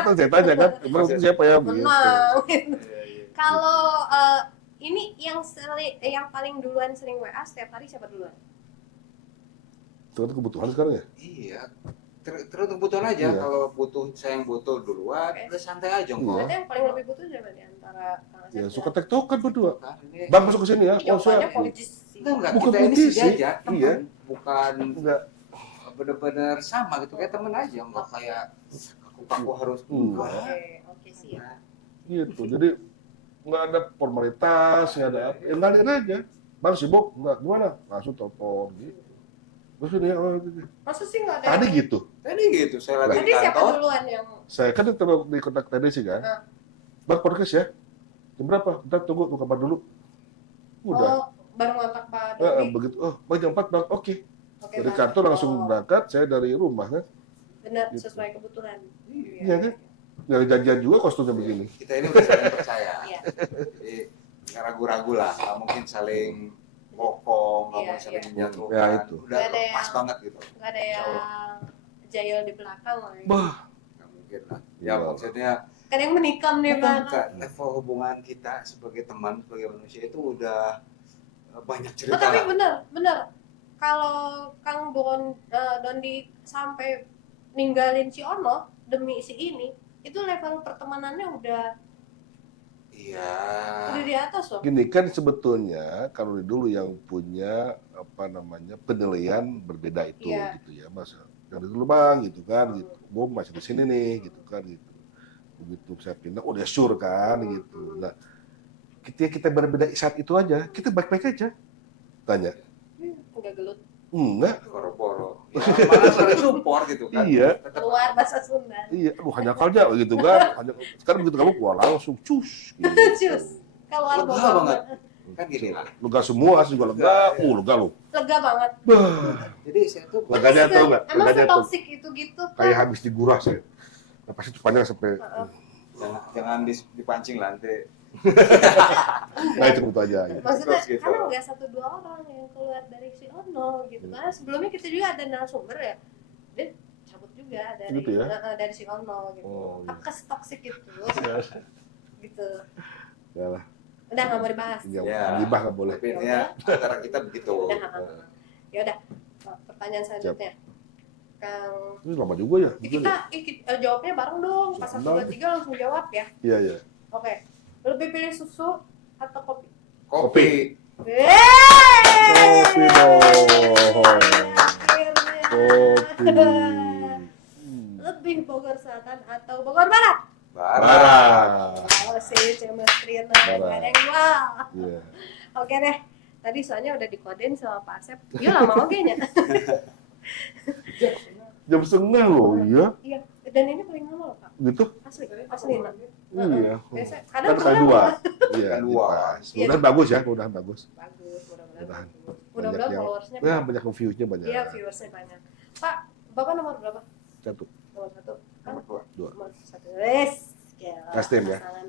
Kan saya tanya kan, emang itu siapa ya? Begitu. Menang. Iya, iya. Kalau ini yang paling duluan sering WA setiap hari siapa duluan? Itu kan kebutuhan sekarang ya? Iya. Terus kebutuhan aja. Iya. Kalau saya yang butuh duluan, Oke. udah santai aja kok. Berarti yang paling lebih butuh siapa di antara Kang Asep? Ya suka tektokan berdua. Kan ini Bang masuk ke sini ya. Ini Oh jawabannya saya. politis sih. enggak Bukan kita ini politisi. sejajar, teman. Iya. Bukan Enggak. benar-benar sama gitu, kayak temen aja, nggak kayak kaku harus Enggak. Oke siap. Gitu. Jadi nggak ada formalitas, nggak ada apa. Ya ngalir aja. Bang sibuk? Enggak. Gimana? Langsung telepon gitu. Terus ini oh, gitu. Masa sih nggak ada? Tadi gitu. Tadi gitu, saya lagi Tadi di siapa kantor, duluan yang? Saya kan di kontak tadi sih kan. Bang podcast ya. Jam berapa? Ntar tunggu kabar dulu. Udah. Oh, baru ngontak Pak Eh, Dodi. begitu. Oh, Bang jam 4 Bang. Oke. Oke, Dari Bang. kantor langsung Oh, berangkat, saya dari rumah kan. benar Gitu. sesuai kebutuhan. Iya kan? Dari janjian juga kostumnya begini. kita ini udah saling percaya, Iya. jadi nggak ragu-ragu lah, nggak mungkin saling bokong, nggak Iya, mau saling iya. menjatuhkan, Ya, itu. udah Nggak ada lepas yang- banget gitu, Nggak ada yang jahil di belakang lah. Ya. Bah, nggak mungkin lah. Iya. Ya maksudnya Kan yang menikam nih Pak. bukan, level hubungan kita sebagai teman, sebagai manusia itu udah banyak Oh, cerita tapi lah. bener. Kalau Kang Dondi sampai ninggalin si Ono demi si ini, itu level pertemanannya udah Iya. di atas loh. gini kan sebetulnya kalau dulu yang punya apa namanya penilaian berbeda itu Iya. gitu ya Mas. Dari dulu Bang gitu kan gitu. Gue masih di sini nih gitu kan gitu. Begitu saya pindah udah sure kan gitu. Nah, kita berbeda saat itu aja, kita baik-baik aja. Tanya. Enggak gelut. Enggak. Boro-boro. Ya, malah saling support gitu kan. Iya. Tetap Keluar bahasa Sunda. Iya, aduh hanya kalja gitu kan. Hanya, sekarang begitu kamu keluar langsung cus gitu. Cus. Keluar Lega Bogor. banget. kan gini lah. Lega semua sih juga lega. Lega lu. Lega banget. Bah, Jadi saya tuh leganya tuh enggak? Emang Leganya tuh setoksik itu gitu kayak habis digurah saya. Nah, pasti itu panjang sampai jangan dipancing lah nanti. nah itu aja. Gitu. Maksudnya Terus gitu. karena nggak satu dua orang yang keluar dari si Ono gitu. Karena sebelumnya kita juga ada narasumber ya. Dia cabut juga dari Gitu ya? dari si Ono gitu. Oh, iya. Apakah toksik itu? Gitu. Ya lah, Udah nggak mau dibahas. ya, Ya. gibah nggak boleh. Tapi ya antara kita begitu. Udah. Ya udah. Pertanyaan selanjutnya. Kang Ini lama juga ya. kita jawabnya bareng dong. Pas 1 2 3 langsung jawab ya. Iya iya. Oke. Lebih pilih susu atau kopi? Kopi. Kopi dong. Akhirnya. Kopi. Lebih Bogor Selatan atau Bogor Barat? Barat. Barang. Oh sih, chemistry nah, Barat. nggak ada yang jual. Iya. Oke deh. Tadi soalnya udah dikodein sama Pak Asep. Iya lama oke nya. Jam setengah loh, iya. Iya. Dan ini paling lama loh Pak. Gitu. Asli. Asli. Nah. Iya. Biasa. Kan Kadang kan dua. Iya. Kan dua. pas. Iya. Mudah bagus ya, mudah bagus. Bagus. Mudah-mudahan. Mudahan. bagus. Mudah-mudahan Banyak yang- followersnya Ya banyak yang views-nya banyak. Iya, viewersnya banyak. Pak, Bapak nomor berapa? Satu. Nomor 1. Nomor dua. Dua. Nomor 1. Wes. Gila, Nasdem ya? pasangan.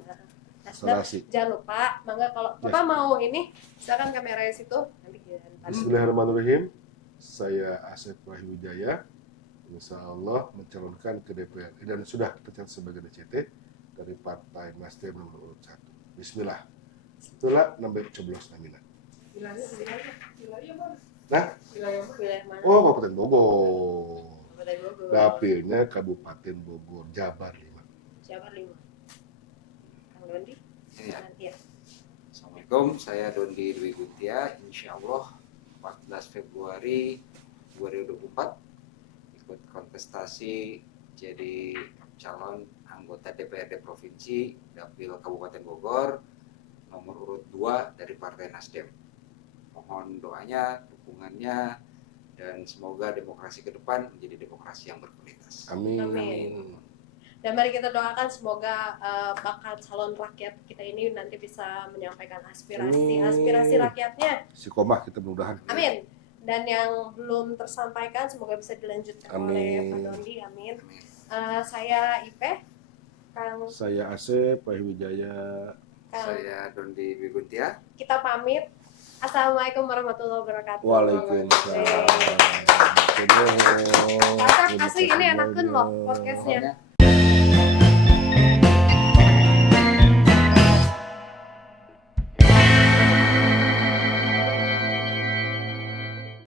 Nasdem. Sonasi. Jangan lupa, mangga kalau Ya. Bapak mau ini, silakan kameranya situ. Nanti kita Bismillahirrahmanirrahim. Saya Asep Wahyudaya. Insya Allah mencalonkan ke DPR dan sudah tercatat sebagai DCT dari Partai Nasdem nomor urut 1. Bismillah. Itulah nambah coblos namina. wilayah mana? Oh, Kabupaten Bogor. Kabupaten Bogor. Dapilnya Kabupaten Bogor, Jabar 5. Siapa 5? Kang Dondi? Ini ya. Iya. Assalamualaikum, saya Dondi Dwi Guntia. Insya Allah 14 Februari 2024 ikut kontestasi jadi calon anggota DPRD Provinsi Dapil Kabupaten Bogor nomor urut 2 dari Partai Nasdem. Mohon doanya, dukungannya, dan semoga demokrasi ke depan menjadi demokrasi yang berkualitas. Amin. Amin. Dan mari kita doakan semoga bakal calon rakyat kita ini nanti bisa menyampaikan aspirasi rakyatnya. Istiqomah kita mudah-mudahan. Amin. Dan yang belum tersampaikan semoga bisa dilanjutkan oleh Pak Dondi. Amin. Amin. Saya Ipe, Kang, Saya Asep, Pak Wijaya. Saya Dondi Dwi Guntia. kita pamit. Assalamualaikum warahmatullahi wabarakatuh. Waalaikumsalam. Kakak, asli ini enakan loh podcastnya. Pokoknya